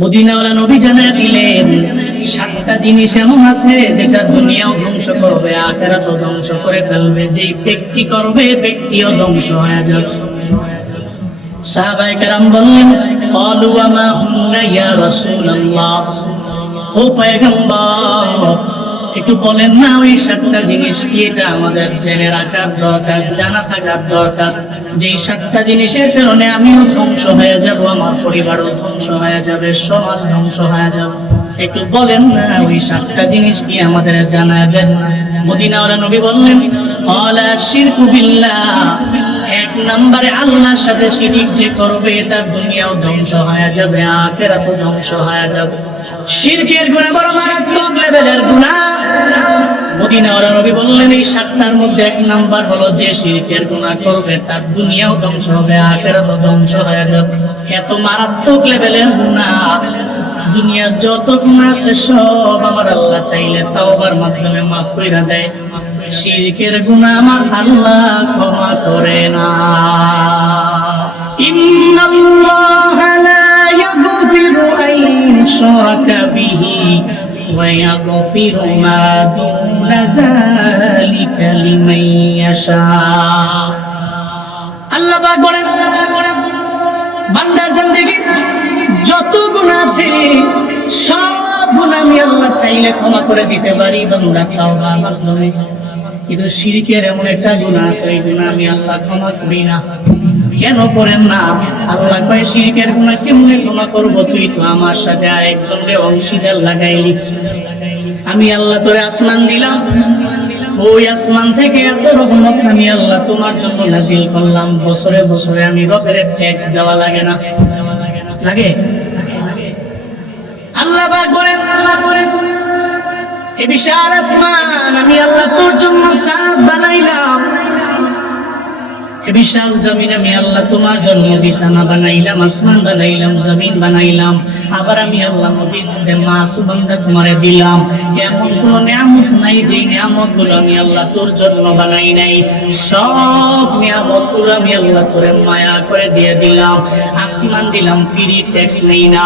মদিনাওয়ালা নবী জানায় দিলেন, 7টা জিনিস এমন আছে যেটা দুনিয়াও ধ্বংস করবে, আখিরাতও ধ্বংস করে ফেলবে। যেই ব্যক্তি করবে, ব্যক্তিও ধ্বংস হয়ে যাবে। সাহাবায়ে কেরাম বললেন, ক্বালু ওয়া মা হুন্না ইয়া রাসূলুল্লাহ, ও পয়গম্বর একটু বলেন না ওই 7টা জিনিস কি? এটা আমাদের জেনে রাখার দরকার, জানা থাকার দরকার। যেই 7টা জিনিসের কারণে আমিও ধ্বংস হয়ে যাব, আমার পরিবারও ধ্বংস হয়ে যাবে, সমাজ ধ্বংস হয়ে যাবে। একটু বলেন না ওই 7টা জিনিস কি, আমাদের জানায় দেন। মদিনাওয়ালা নবী বললেন, ক্বালা শিরকু বিল্লাহ, 1 নম্বরে আল্লাহর সাথে শিরিক যে করবে তার দুনিয়াও ধ্বংস হয়ে যাবে, আখিরাতও ধ্বংস হয়ে যাবে। শিরকের গুনাহ বড় মারাত্মক লেভেলের গুনাহ। মদিনাওয়ালা নবী বললেন, এই 7টার মধ্যে 1 নাম্বার হলো যে শিরকের গুনাহ করবে তার দুনিয়াও ধ্বংস হবে, আখিরাতও ধ্বংস হয়ে যাবে। এত মারাত্মক লেভেলের গুনাহ। দুনিয়ার যত গুনাহ আছে সব আমার আল্লাহ চাইলে তাওবার মাধ্যমে মাফ কইরা দেয়। শিরকের গুনাহ আমার আল্লাহ ক্ষমা করে না। ইন্নাল্লাহা লা ইয়াগফিরু আন ইউশরাকা বিহি ওয়া ইয়াগফিরু মা দুনা যালিকা লিমান ইয়াশা। আল্লাহ পাক বলেন, বান্দার জিন্দেগীর যত গুনাহ আছে সব গুনাহ আমি আল্লাহ চাইলে ক্ষমা করে দিতে পারি বান্দার তাওবার মাধ্যমে। কিন্তু শিরকের এমন একটা গুনাহ আছে, এই গুনাহ আমি আল্লাহ ক্ষমা করি না। কেন করেন না? আল্লাহ কয়, শিরকের গুনাহ কেমনে ক্ষমা করব? তুই তো আমার সাথে আরেকজনকে অংশীদার লাগাইলি। আমি আল্লাহ তোরে আসমান দিলাম, ওই আসমান থেকে এত রহমত আমি আল্লাহ তোমার জন্য নাজিল করলাম। বছরে বছরে আমি রবের ট্যাক্স দেওয়া লাগে না? লাগে? আল্লাহ পাক বলেন, এই বিশাল আসমান আমি আল্লাহ তোর জন্য ছাদ বানাইলাম, এই বিশাল জমিন আমি আল্লাহ তোমার জন্য বিছানা বানাইলাম, আসমান বানাইলাম, জমিন বানাইলাম। আবার আমি আল্লাহ নদীর মধ্যে মাছ বান্দা তোমারে দিলাম। এমন কোন নিয়ামত নাই যে নিয়ামত গুলো আমি আল্লাহ তোর জন্য বানাই নাই। সব নিয়ামত গুলো আমি আল্লাহ তোরে মায়া করে দিয়ে দিলাম। আসমান দিলাম ফ্রি, ট্যাক্স নেই না।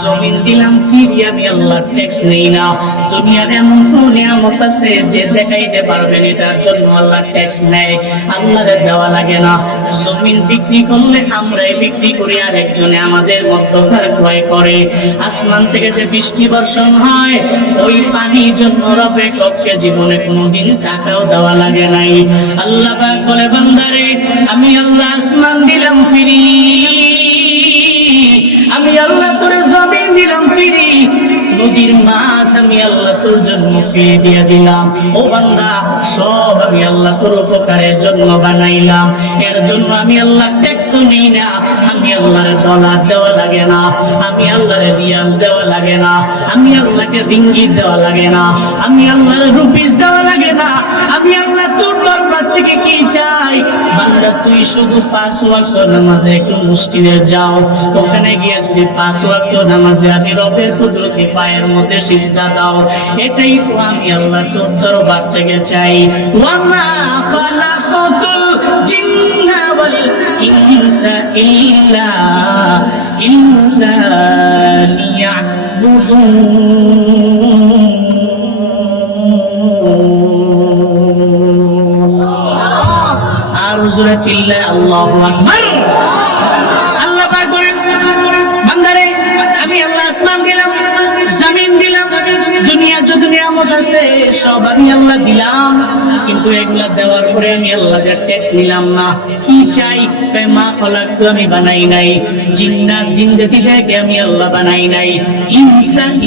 জমিন দিলাম ফ্রি, আমি আল্লাহ ট্যাক্স নেই না। দুনিয়ার এমন কোন নিয়ামত আছে যে দেখাইতে পারবেন এটার জন্য আল্লাহ ট্যাক্স নেয়? আল্লাহরে দেওয়া লাগে না। জমিন বিক্রি করলে আমরাই বিক্রি করি, আর একজনে আমাদের মধ্যকার ক্রয় করে। আসমান থেকে যে বৃষ্টি বর্ষণ হয়, ওই পানির জন্য রবে কবকে জীবনে কোনোদিন টাকাও দেওয়া লাগে নাই। আল্লাহ পাক বলে, বান্দারে আমি আল্লাহ আসমান দিলাম ফ্রি, আমি আল্লাহ তোর জমিন দিলাম ফ্রি, নদীর মাছ আমি আল্লাহ তোর জন্য ফ্রি দিয়ে দিলাম। ও বান্দা, সব আমি আল্লাহ তোর উপকারের জন্য বানাইলাম। এর জন্য আমি আল্লাহ ট্যাক্সও নেই না। আমি আল্লাহর ডলার দেওয়া লাগে না, আমি আল্লাহর রিয়াল দেওয়া লাগে না, আমি আল্লাহকে রিঙ্গিত দেওয়া লাগে না, আমি আল্লাহর রুপিস দেওয়া লাগে না। আমি আল্লাহ তোর দরবার থেকে কি চাই? বান্দা, তুই শুধু 5 ওয়াক্ত নামাজে একটু মসজিদে যাও, ওখানে গিয়ে যদি 5 ওয়াক্ত নামাজে আমি রবের কুদরতি পায়ের মধ্যে সিজদা দাও, এটাই তো আমি আল্লাহ তোর দরবার থেকে চাই। ওয়া মা খালাকাতুল জিন্না ওয়াল ইনসা ইল্লা লিয়াবুদুন। আর জোরে চিল্লায় আল্লাহু আকবার। আল্লাহ পাক বলেন, বান্দারে আমি আল্লাহ আসমান দিলাম, জমিন দিলাম, দুনিয়ার যত নিয়ামত আছে সব আমি আল্লাহ দিলাম। কিন্তু এগুলা দেওয়ার পরে আমি আল্লাহ যা ট্যাক্স নিলাম না। কি চাই? মা খলাকতু, আমি বানাই নাই। জিন্নাত জিন জাতিকে আমি আল্লাহ বানাই নাই।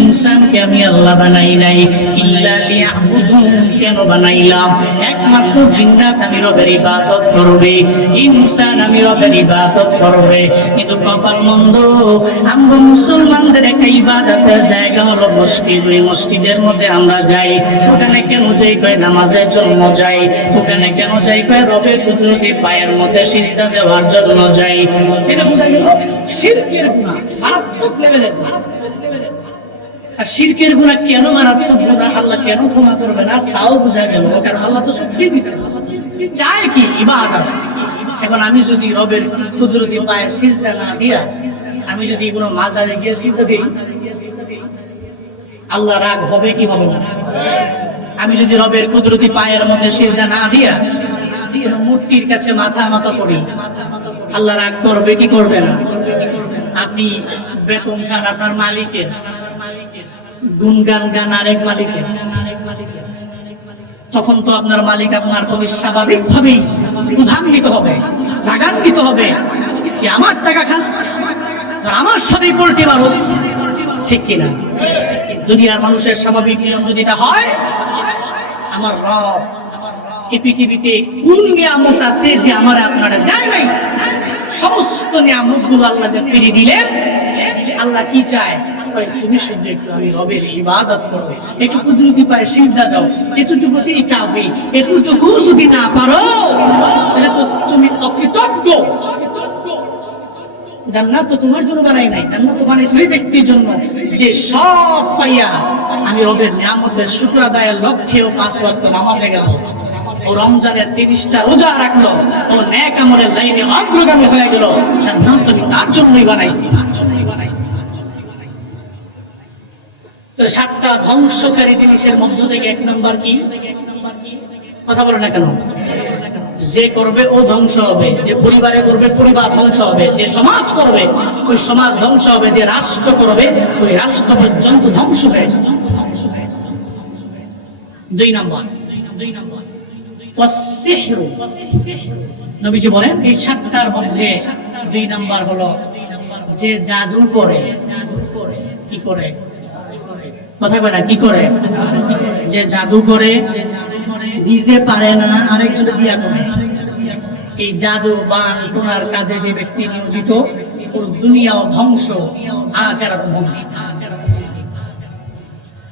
ইনসানকে আমি আল্লাহ বানাই নাই। ইল্লা লিয়াবুদুন, কেন বানাইলাম? একমাত্র জিন্নাত আমি রবের ইবাদত করবে, ইনসান আমি রবের ইবাদত করবে। কিন্তু কপাল মন্দ, আমরা মুসলমানদের একটা ইবাদতের জায়গা হলো মসজিদ। ওই মসজিদের মধ্যে আমরা যাই, ওখানে কেন যাই? কয় নামাজের জন্য যাই। ওখানে কেন যাই? কয় রবের কুদরতি পায়ের মধ্যে সিজদা দেওয়ার জন্য যাই। এটা বোঝা গেল শিরকের গুনাহ, মারাত্মক লেভেলের গুনাহ। আর শিরকের গুনাহ কেন মারাত্মক গুনাহ, আল্লাহ কেন ক্ষমা করবে না, তাও বোঝা গেল। কারণ আল্লাহ তো সব ফ্রি দিছে, চায় কি? ইবাদত। এখন আমি যদি রবের কুদরতি পায়ের সিজদা না দিয়া আমি যদি কোনো মাজারে গিয়ে সিজদা দিই, আল্লাহ রাগ হবে কি হবে না? আমি যদি রবের কুদরতি পায়ের মধ্যে সিজদা না দিয়া কোনো মূর্তির কাছে মাথা নত করি, আল্লাহ রাগ করবে কি করবে না? আপনি বেতন খান আপনার মালিকের, গুণগান গান আরেক মালিকের, তখন তো আপনার মালিক আপনার প্রতি স্বাভাবিকভাবেই ক্রোধান্বিত হবে, রাগান্বিত হবে, কি আমার টাকা খাস, আমার সাথে পোল্ট্রি মানুষ, ঠিক কিনা? দুনিয়ার মানুষের স্বাভাবিক নিয়ম যদি এটা হয়, আমার রব এই পৃথিবীতে কোন নিয়ামত আছে যে আমার আপনারা দেয় নাই, সমস্ত নিয়ামত গুলো আল্লাহ যে ফিরিয়ে দিলেন, আল্লাহ কি চায়? তুমি শুধু একটু আমি রবের ইবাদত করবে, একটু কুদরতি পায়ে সিজদা দাও, এতটুকুতেই কাফি। এতটুকু যদি না পারো তাহলে তো তুমি অকৃতজ্ঞ। জান্নাত তো তোমার জন্য বানাই নাই, জান্নাত তো বানাইছে ওই ব্যক্তির জন্য যে সব পাইয়া আমি রবের নিয়ামতের শুকর আদায়ের লক্ষ্যেও 5 ওয়াক্ত নামাজে গেল, ও রমজানের 30টা রোজা রাখলো, ও নেক আমলের লাইনে অগ্রগামী হয়ে গেল। জান্নাত তুমি তার জন্যই বানাইছি। তো 7টা ধ্বংসকারী জিনিসের মধ্য থেকে 1 নম্বর কি? কথা বলো না কেন? যে করবে ও ধ্বংস হবে, যে পরিবারে করবে পরিবার ধ্বংস হবে, যে সমাজ করবে ওই সমাজ ধ্বংস হবে, যে রাষ্ট্র করবে ওই রাষ্ট্র পর্যন্ত ধ্বংস হয়ে যাবে। 2 নম্বর ওয়াসসিহরু। নবীজি বলেন এই 7টার মধ্যে 2 নম্বর হলো যে জাদু করে। কি করে? কথা বলে না, কি করে? যে জাদু করে, নিজে পারে না আরেকজন দিয়া করে। এই জাদু বান তোমার কাজে যে ব্যক্তি নিয়োজিত, ওর দুনিয়াও ধ্বংস, আখিরাতও ধ্বংস।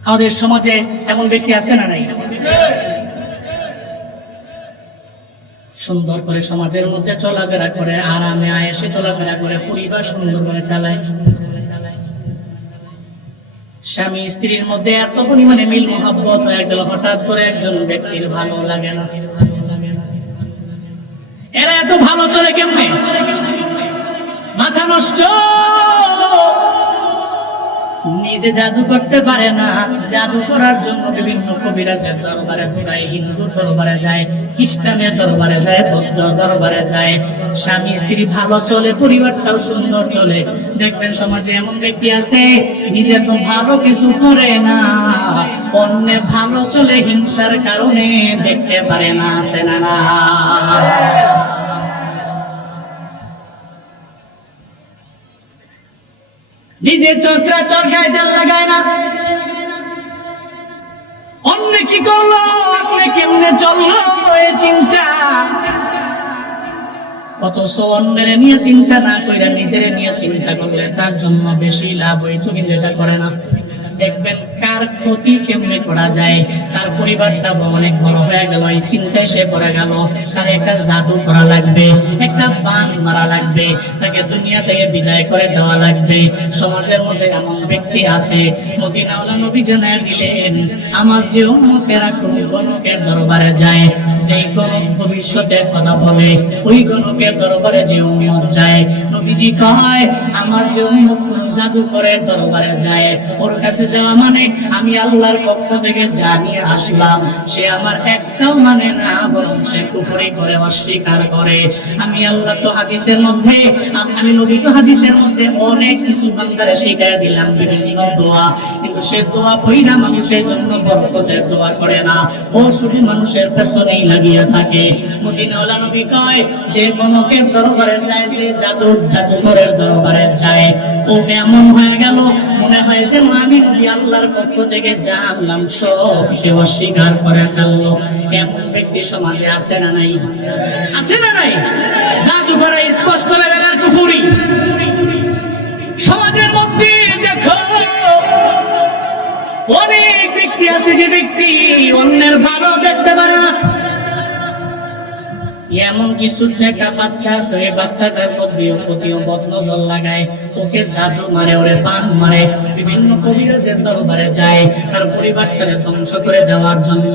আমাদের সমাজে এমন ব্যক্তি আছে না নাই? সুন্দর করে সমাজের মধ্যে চলাফেরা করে, আরামে আয়েশে চলাফেরা করে, পরিবার সুন্দর করে চালায়। স্বামী স্ত্রীর মধ্যে এত পরিমাণে মিল মহব্বত হয়ে গেল, হঠাৎ করে একজন ব্যক্তির ভালো লাগে না। এরা এত ভালো চলে কেমনে? মাথা নষ্ট। নিজে জাদু করতে পারে না, জাদু করার জন্য বিভিন্ন কবিরাজের দরবারে যায়, হিন্দুর দরবারে যায়, খ্রিস্টানের দরবারে যায়, বৌদ্ধ দরবারে যায়। স্বামী স্ত্রী ভালো চলে, পরিবারটাও সুন্দর চলে। দেখবেন সমাজে এমন ব্যক্তি আছে নিজে তো ভালো কিছু করে না, অন্যের ভালো চলে হিংসার কারণে দেখতে পারে না। আছে না? না, নিজের চরকায় তেল লাগায় না, অন্য কি করলো, অন্য কেমনে চললো এই চিন্তা। অথচ অন্যের নিয়ে চিন্তা না করে নিজের নিয়ে চিন্তা করলে তার জন্য বেশি লাভ হইতো, কিন্তু এটা করে না। দেখবেন কার ক্ষতি কেমনে করা যায়, তার পরিবারটা অনেক বড় হয়ে গেল, এই চিন্তায় সে পড়ে গেল তার একটা জাদু করা লাগবে, একটা বান মারা লাগবে, তাকে দুনিয়া থেকে বিদায় করে দেওয়া লাগবে। সমাজের মধ্যে এমন ব্যক্তি আছে, মদিনাওয়ালা নবী জানায় দিলেন, আমার যে উম্মতেরা কোন গণকের দরবারে যায়, সেই গণক ভবিষ্যতের কথা বলে, ওই গণকের দরবারে যে উম্মত যায়, নবীজি কয় আমার যে উম্মত কোন জাদুকরের দরবারে যায়, ওর কাছে যাওয়া মানে আমি আল্লাহর পক্ষ থেকে জানিয়ে আসলাম, সে আমার একটাও মানে না, বরং সে কুফরি করে, অস্বীকার করে। আমি আল্লাহ তো হাদিসের মধ্যে, আমি নবী তো হাদিসের মধ্যে অনেক কিছু বান্দারে শিখাইয়া দিলাম, বিভিন্ন দোয়া, কিন্তু সে দোয়া পড়া মানুষের জন্য বরকতের দোয়া করে না, ও শুধু মানুষের পেছনেই লাগিয়া থাকে। মদিনাওয়ালা নবী কয় যে গণকের দরবারে যায়, যে জাদুকরের দরবারে যায়, ও এমন হয়ে গেল মনে হয় যেন আমি নবী আল্লাহর পক্ষ থেকে জানলাম, সব সে অস্বীকার করে ফেললো। এমন ব্যক্তি সমাজে আছে না নাই? আছে না নাই? জাদু করা স্পষ্ট লেভেলের কুফরি। সমাজের মধ্যে দেখো অনেক ব্যক্তি আছে যে ব্যক্তি অন্যের ভালো দেখতে পারে না। এমন এমনকি ছোট্ট একটা বাচ্চা আছে, ওই বাচ্চাটার প্রতিও বদনজর লাগায়, ওকে জাদু মারে, ওরে বান মারে, বিভিন্ন কবিরাজের দরবারে যায় তার পরিবারটাকে ধ্বংস করে দেওয়ার জন্য।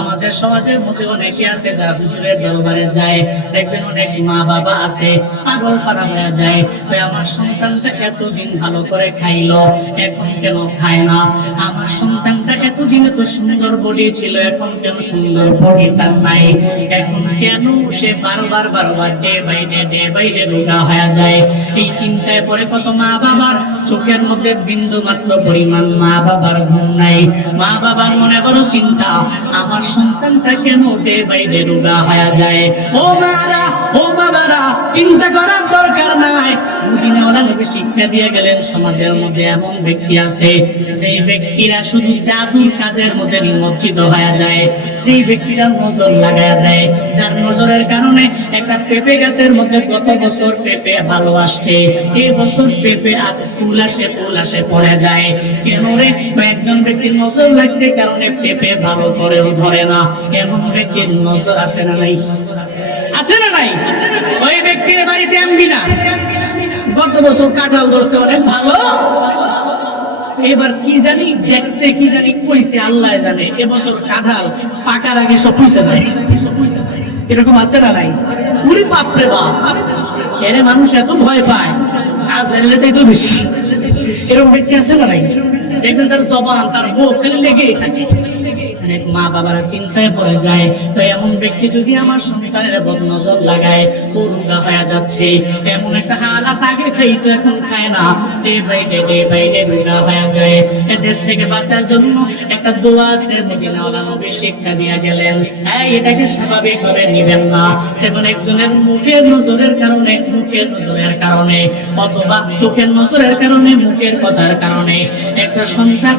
আমাদের সমাজের মধ্যে অনেকে আছে যারা হুজুরের দরবারে যায়, দেখবেন অনেক মা বাবা আছে পাগল পারা হয়ে যায়, ওই আমার সন্তানটা এতদিন ভালো করে খাইলো, এখন কেন খায় না? আমার সন্তানটা এতদিন তো সুন্দর বডি ছিল, এখন কেন সুন্দর বডি তার নাই? এখন কেন সে বারবার ডে বাই ডে রোগা হয়ে যায়? এই চিন্তায় পড়ে কত মা বাবার চোখের মধ্যে বিন্দু মাত্র পরিমাণ মা বাবার ঘুম নাই। মা বাবার মনে বড় চিন্তা, আমার সন্তানটা কেন ডে বাই ডে রোগা হয়ে যায়? ও মারা, ও বাবারা, চিন্তা করার দরকার নাই। মদিনাওয়ালা নবী শিক্ষা দিয়ে গেলেন, সমাজের মধ্যে এমন ব্যক্তি আছে যেই ব্যক্তিরা শুধু জাদুর কাজের মধ্যে নিমজ্জিত হয়ে যায়, সেই ব্যক্তিরা নজর লাগায় দেয়, যার নজরের কারণে একটা পেঁপে গাছের মধ্যে গত বছর পেঁপে ভালো আসে, এই বছর পেঁপে আজ ফুল আসে পড়ে যায়। কেন রে? একজন ব্যক্তির নজর লাগছে কারণে পেঁপে ভালো করেও ধরে না। এমন ব্যক্তির নজর আছে না নাই? আছে না নাই? ওই ব্যক্তির বাড়িতে আনবি না। গত বছর কাঁঠাল ধরছে অনেক ভালো, এবার কি জানি দেখছে, কি জানি কইছে, আল্লাহ জানে। এবছর কাঁঠাল পাকার আগে সব পুষে যায়। এরকম আছে না নাই? পুরি বাপরে বাপ, এর মানুষ এত ভয় পায়, আজ এলে চাইতো বেশি। এরকম ব্যক্তি আছে না নাই? দেখবেন তার জবান, তার মুখ খালি লেগেই থাকে। মা বাবারা চিন্তায় পড়ে যায়, তো এমন ব্যক্তি যদি আমার সন্তানের বদনজর লাগায়, ও রোগা হয়ে যাচ্ছে, এমন একটা হালাত আগে খাইতো এখন খায় না, ডে বাই ডে রোগা হয়ে যায়। এদের থেকে বাঁচার জন্য একটা দোয়া আছে, মদিনাওয়ালা নবী শিক্ষা দিয়ে গেলেন। এটাকে স্বাভাবিক ভাবে নিবেন না। এবং একজনের মুখের নজরের কারণে অথবা চোখের নজরের কারণে, মুখের কথার কারণে একটা সন্তান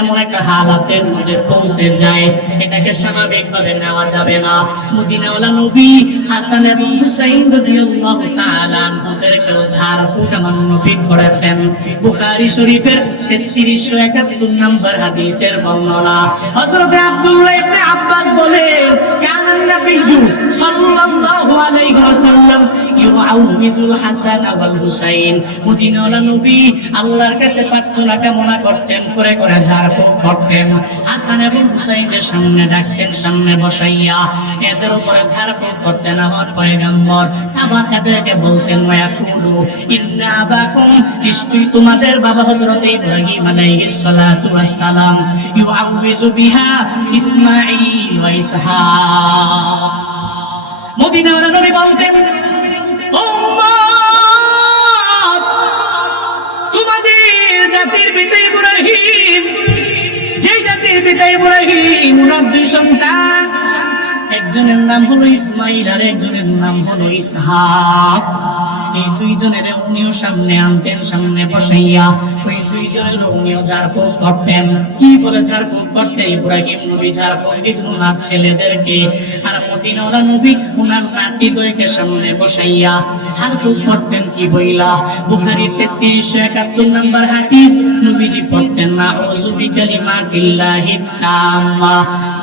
এমন একটা হালাতের মধ্যে পৌঁছে যায়, এটাকে স্বাভাবিক ভাবে নেওয়া যাবে না। মদিনাওয়ালা নবী হাসান এবং হুসাইন রাদিয়াল্লাহু তাআলা আনহুদেরকেও ঝাড়ফুঁক আমার নবী করেছেন। বুখারী শরীফের 3371 নম্বর হাদিসের বর্ণনা। হযরত আব্দুল্লাহ ইবনে আব্বাস বলেন, কানান নবিয়্যু সাল্লাল্লাহু আলাইহি ওয়াসাল্লাম ইউআউযুল হাসান ওয়াল হুসাইন। মদিনাওয়ালা নবী আল্লাহর কাছে প্রার্থনা কামনা করতেন, করে ঝাড়ফুঁক করতেন, হাসান এবং হুসাইনের সামনে ডাকতেন, সামনে বসাইয়া এদের উপরে ঝাড়ফুঁক করতেন আমার পয়গম্বর। আবার এদেরকে বলতেন, ওয়াকুলু ইন্না আবাকুম, নিশ্চয়ই তোমাদের বাবা হযরত ইব্রাহিম আলাইহিস সালাতু ওয়াস সালাম ইউআউযু বিহা ইসমাঈল ওয়া ইসহাক। মদিনাওয়ালা নবী বলতেন, উম্মত, তোমাদের জাতির পিতা ইব্রাহিম, যে জাতির পিতা ইব্রাহিম, ওনার দুই সন্তান, একজনের নাম হলো ইসমাইল আর একজনের নাম হলো ইসহাক। এই দুইজনের উনিও সামনে আনতেন, সামনে বসাইয়া ওই দুইজনের উনিও ঝাড়ফুঁক করতেন। কি বলে ঝাড়ফুঁক করতেন? ইব্রাহিম নবী ঝাড়ফুঁক দিতেন ওনার ছেলেদেরকে, আর মদিনাওয়ালা নবী ওনার নাতিদ্বয়কে সামনে বসাইয়া ঝাড়ফুঁক করতেন। কি বইলা? বুখারীর 3371 নম্বর হাদিস, নবীজি পড়তেন, আউযু বিকালিমাতিল্লাহিত তাম্মা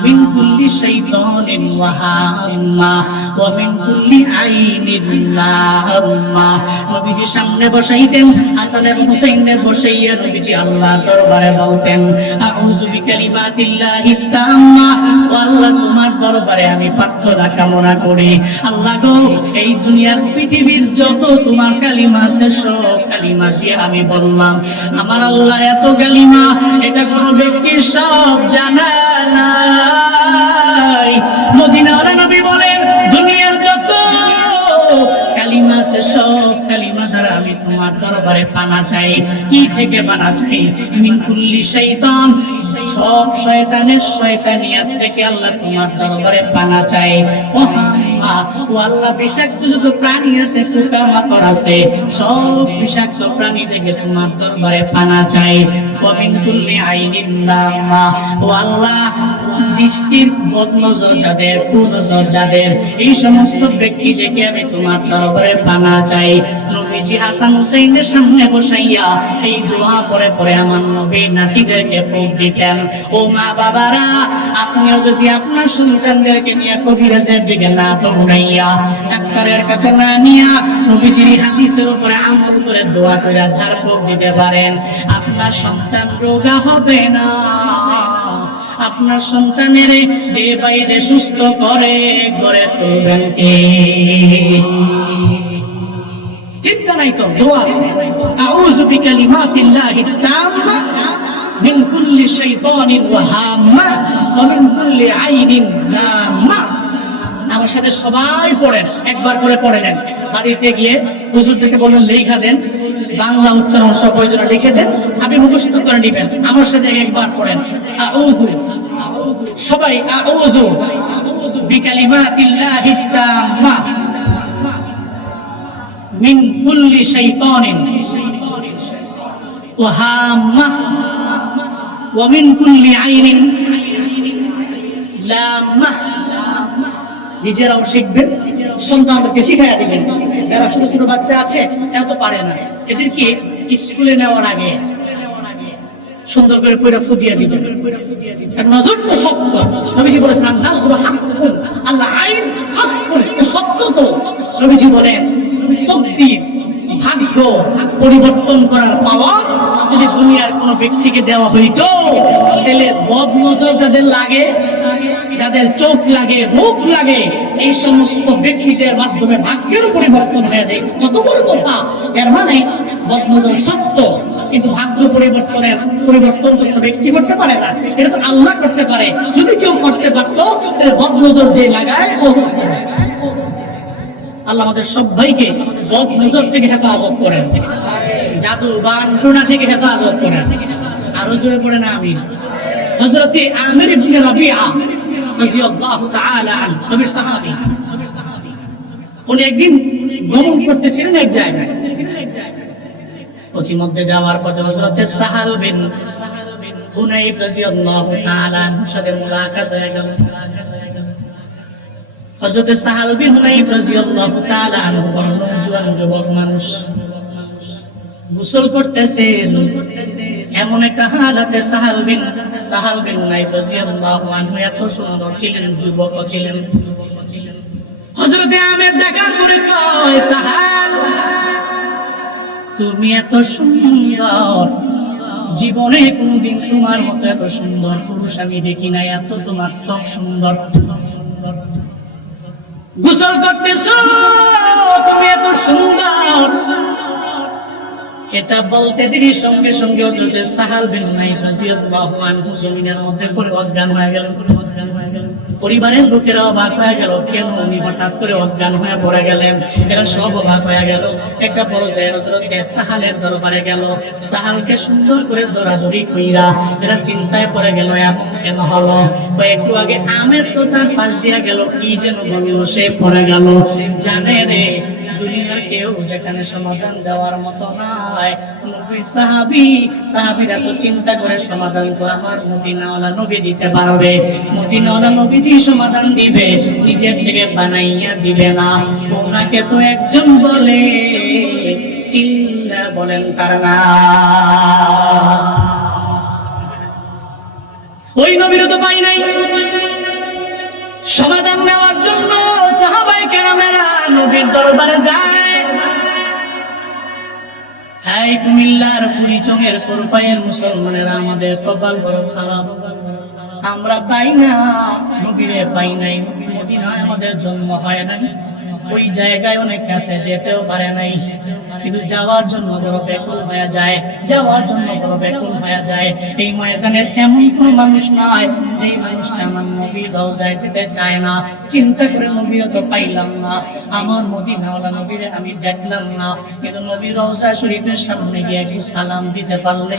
মিন কুল্লি শাইতানিন ওয়া হাম্মা ওয়া মিন কুল্লি আইনিন লাম্মা। নবীজি সামনে বসাইতেন, হাসান এবং হুসাইনের বসাইয়া নবীজি আল্লাহর দরবারে বলতেন, আউযু বিকালিমাতিল্লাহিত তাম্মা, ও আল্লাহ তোমার দরবারে আমি প্রার্থনা কামনা করি, আল্লাহ গো এই দুনিয়ার পৃথিবীর যত তোমার কালিমা আছে সব কালিমা দিয়ে আমি বললাম, আমার আল্লাহর এত কালিমা এটা কোন ব্যক্তির সব জানা নাই। মদিনাওয়ালা নবী বলেন, দুনিয়ার যত কালিমা আছে সব কালিমা দ্বারা আমি তোমার দরবারে পানা চাই। কি থেকে পানা চাই? মিন কুল্লি শাইতান, সব শয়তানের শয়তানিয়াত থেকে আল্লাহ তোমার দরবারে পানা চাই। ও আল্লাহ, বিষাক্ত যত প্রাণী আছে, পোকামাকড় আছে, সব বিষাক্ত প্রাণী থেকে তোমার দরবারে পানা চাই। ওয়া মিন কুল্লি আইনিন লাম্মা, ও আল্লাহ দৃষ্টির বদনজর যাদের, কুনজর যাদের, এই সমস্ত ব্যক্তি থেকে আমি তোমার দরবারে পানা চাই। নবীজি হাসান হুসাইনের সামনে বসাইয়া এই দোয়া পরে পরে আমার নবী নাতিদেরকে ফুক দিতেন। ও মা বাবারা, আপনিও যদি আপনার সন্তানদেরকে নিয়ে কবিরাজের দিকে না দৌড়াইয়া, ডাক্তারের কাছে না নিয়া নবীজির হাদিসের উপরে আমল করে দোয়া করে ঝাড়ফুঁক দিতে পারেন, আপনার সন্তান রোগা হবে না। আপনার সন্তানের ডে বাই ডে সুস্থ করে গড়ে তুলবেন কে? চিন্তা নাই তো, দোয়া আছে। আউযু বিকালিমাতিল্লাহিত তাম্মা মিন কুল্লি শাইতানির ওয়া হাম্মা ওয়া মিন কুল্লি আইনিন লাম্মা। আমার সাথে সবাই পড়েন, একবার করে পড়ে নেন। বাড়িতে গিয়ে হুজুরদেরকে বললেন লেখা দেন, বাংলা উচ্চারণ সব প্রয়োজন লিখে দেন, আপনি মুখস্থ করে নেবেন। আমার সাথে একবার পড়েন, আউযু, সবাই আউযু বিকালিমাতিল্লাহিত তাম্মা মিন কুল্লি শাইতানিন ওয়া হাম্মা ওয়া মিন কুল্লি আইনিন লাম্মা। নিজেরাও শিখবেন, সন্তানদেরকে শিখাইয়া দিবেন। যারা ছোট ছোট বাচ্চা আছে এরা তো পারে না, এদেরকে স্কুলে নেওয়ার আগে সুন্দর করে পয়রা ফুদিয়া দিবেন। নজর তো সত্য, নবীজি বলেছেন নাজরু হাক্কুন, আল্লাহ আইন হাক্কুন, সত্য তো। নবীজি বলেন তকদীর, ভাগ্য পরিবর্তন করার পাওয়ার যদি দুনিয়ার কোন ব্যক্তিকে দেওয়া হইতো, তাহলে বদ নজর যাদের লাগে, যাদের চোখ লাগে, মুখ লাগে, এই সমস্ত ব্যক্তিদের মাধ্যমে ভাগ্যের পরিবর্তন হয়ে যায়। কত বড় কথা! এর মানে বদ নজর সত্য, কিন্তু ভাগ্য পরিবর্তন তো কোনো ব্যক্তি করতে পারে না, এটা তো আল্লাহ করতে পারে। যদি কেউ করতে পারতো তাহলে বদ নজর যে লাগায় ও করতে পারে। আল্লাহ আমাদের সবাইকে বদ নজর থেকে হেফাজত করেন, জাদু বান টুনা থেকে হেফাজত করেন। আরো জোরে পড়ে না আমিন। হযরত আমির ইবনে রাবিআ রাদিয়াল্লাহু তাআলা আনহু, নবীর সাহাবী, উনি একদিন ভ্রমণ করতেছিলেন এক জায়গায়। পথিমধ্যে যাওয়ার পথে হযরত সাহাল বিন হুনাইফ রাদিয়াল্লাহু তাআলা আনহুর সাথে মুলাকাত হয়ে গেল। হযরত সাহাল বিন হুনাইফ রাদিয়াল্লাহু তাআলা আনহু জওয়ান যুবক মানুষ, গোসল করতেছেন। এমন একটা হালাতে সাহাল বিন হুনাইফ রাদিয়াল্লাহু আনহু এত সুন্দর ছিলেন, যুবক ছিলেন। হযরত আমির দেখার পরে কয়, সাহাল তুমি এত সুন্দর, জীবনে কোনদিন তোমার মতো এত সুন্দর পুরুষ আমি দেখি নাই, এত তোমার ত্বক সুন্দর, গোসল করতেছো তুমি এত সুন্দর। এটা বলতে দেরি সঙ্গে সঙ্গে হযরত সাহাল বিন হুনাইফ রাদিয়াল্লাহু আনহু জমিনের মধ্যে পড়ে অজ্ঞান হয়ে গেলেন। পরিবারের লোকেরা অবাক হয়ে গেল, কেন উনি হঠাৎ করে অজ্ঞান হয়ে পড়ে গেলেন। এরা সব অবাক হয়ে গেল। একটা পর্যায়ে হযরত সাহালের দরবারে গেল, সাহালকে সুন্দর করে ধরাধরি কইরা এরা চিন্তায় পড়ে গেল, এমন কেন হলো? একটু আগে আমের তো তার পাশ দিয়া গেল, কি যেন বললো, সে পড়ে গেল। জানে রে, দুনিয়ার কেউ যেখানে সমাধান দেওয়ার মতো নয়, নবী সাহাবীরা তো চিন্তা করে সমাধান তো আমার মদিনাওয়ালা নবী দিতে পারবে। মদিনাওয়ালা নবীজি সমাধান দিবে, নিজের থেকে বানাইয়া দিবে না। ওনাকে তো একজন বলে, চিল্লা বলেন তার নাম। ওই নবীর তো পাই নাই সমাধান নেওয়ার জন্য। সাহাবায়ে কেরামেরা নবীর দরবারে যায়। এই কুমিল্লার কুড়িচঙের কোরপাইয়ের মুসলমানেরা, আমাদের কপাল বড় খারাপ, আমরা পাই না, নবীরে পাই নাই। মদিনায় আমাদের জন্ম হয় নাই, ওই জায়গায় অনেক আছে, যেতেও পারে নাই, কিন্তু যাওয়ার জন্য বড় ব্যাকুল হয়ে যায়, যাওয়ার জন্য বড় ব্যাকুল হয়ে যায়। এই ময়দানের এমন কোন মানুষ নয় যেই মানুষটা আমার নবীর রওজায় যেতে চায় না। চিন্তা করে নবীর তো পাইলাম না, আমার মদিনাওয়ালা নবীরে আমি দেখলাম না, কিন্তু নবীর রওজা শরীফের সামনে গিয়ে একটু সালাম দিতে পারলে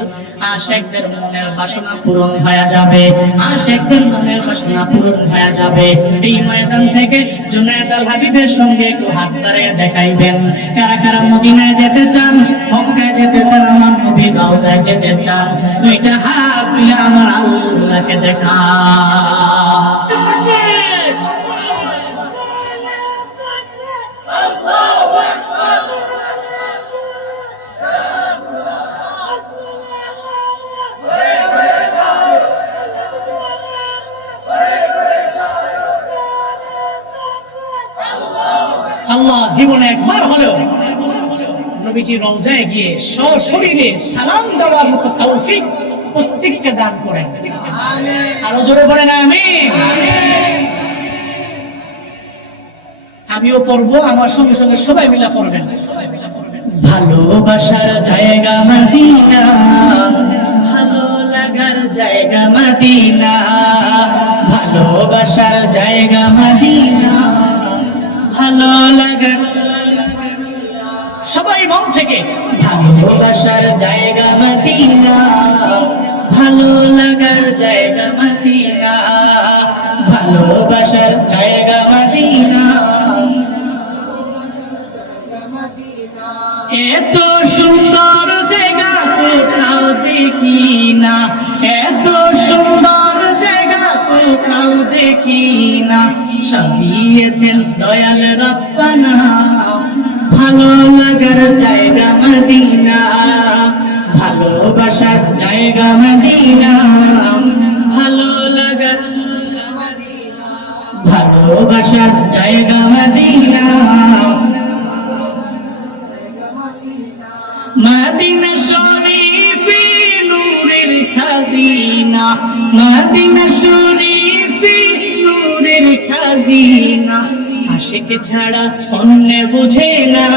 আশিকদের মনের বাসনা পূরণ হয়ে যাবে, আশিকদের মনের বাসনা পূরণ হয়ে যাবে। এই ময়দান থেকে জুনায়েদ আল হাবিবের সঙ্গে একটু হাত বাড়িয়ে দেখাইবেন, কারা কারা মদিনায় যেতে চান, মক্কায় যেতে চান, আমার নবীর রওজায় যেতে চান, দুইটা হাত তুলে আমার আল্লাহকে দেখা। জীবনে একবার হলেও নবীজির রওজায় গিয়ে সশরীরে সালাম দেওয়ার মতো তৌফিক প্রত্যেককে দান করেন। আরো জোরে বলেন আমিন। আমিও পড়বো, আমার সঙ্গে সঙ্গে সবাই মিলে পড়বেন। ভালোবাসার জায়গা মদিনা, ভালো লাগার জায়গা মদিনা, ভালোবাসার জায়গা মদিনা, ভালো লাগার, সবাই মন থেকে ভালোবাসার জায়গা মদিনা, ভালো লাগার জায়গা মদিনা, ভালোবাসার জায়গা মদিনা। এত সুন্দর জায়গা কোথাও দেখি না, এত সুন্দর জায়গা কোথাও দেখি না, সাজিয়েছেন দয়াল রব্বানা, ভালো লাগার জায়গা মদিনা, ভালোবাসার জায়গা মদিনা, ভালো লাগার, ভালোবাসার জায়গা মদিনা। মদিনা শরীফে নূরের খাজিনা, মদিনা শরীফে নূরের খাজিনা, আশিক ছাড়া অন্য বুঝে না,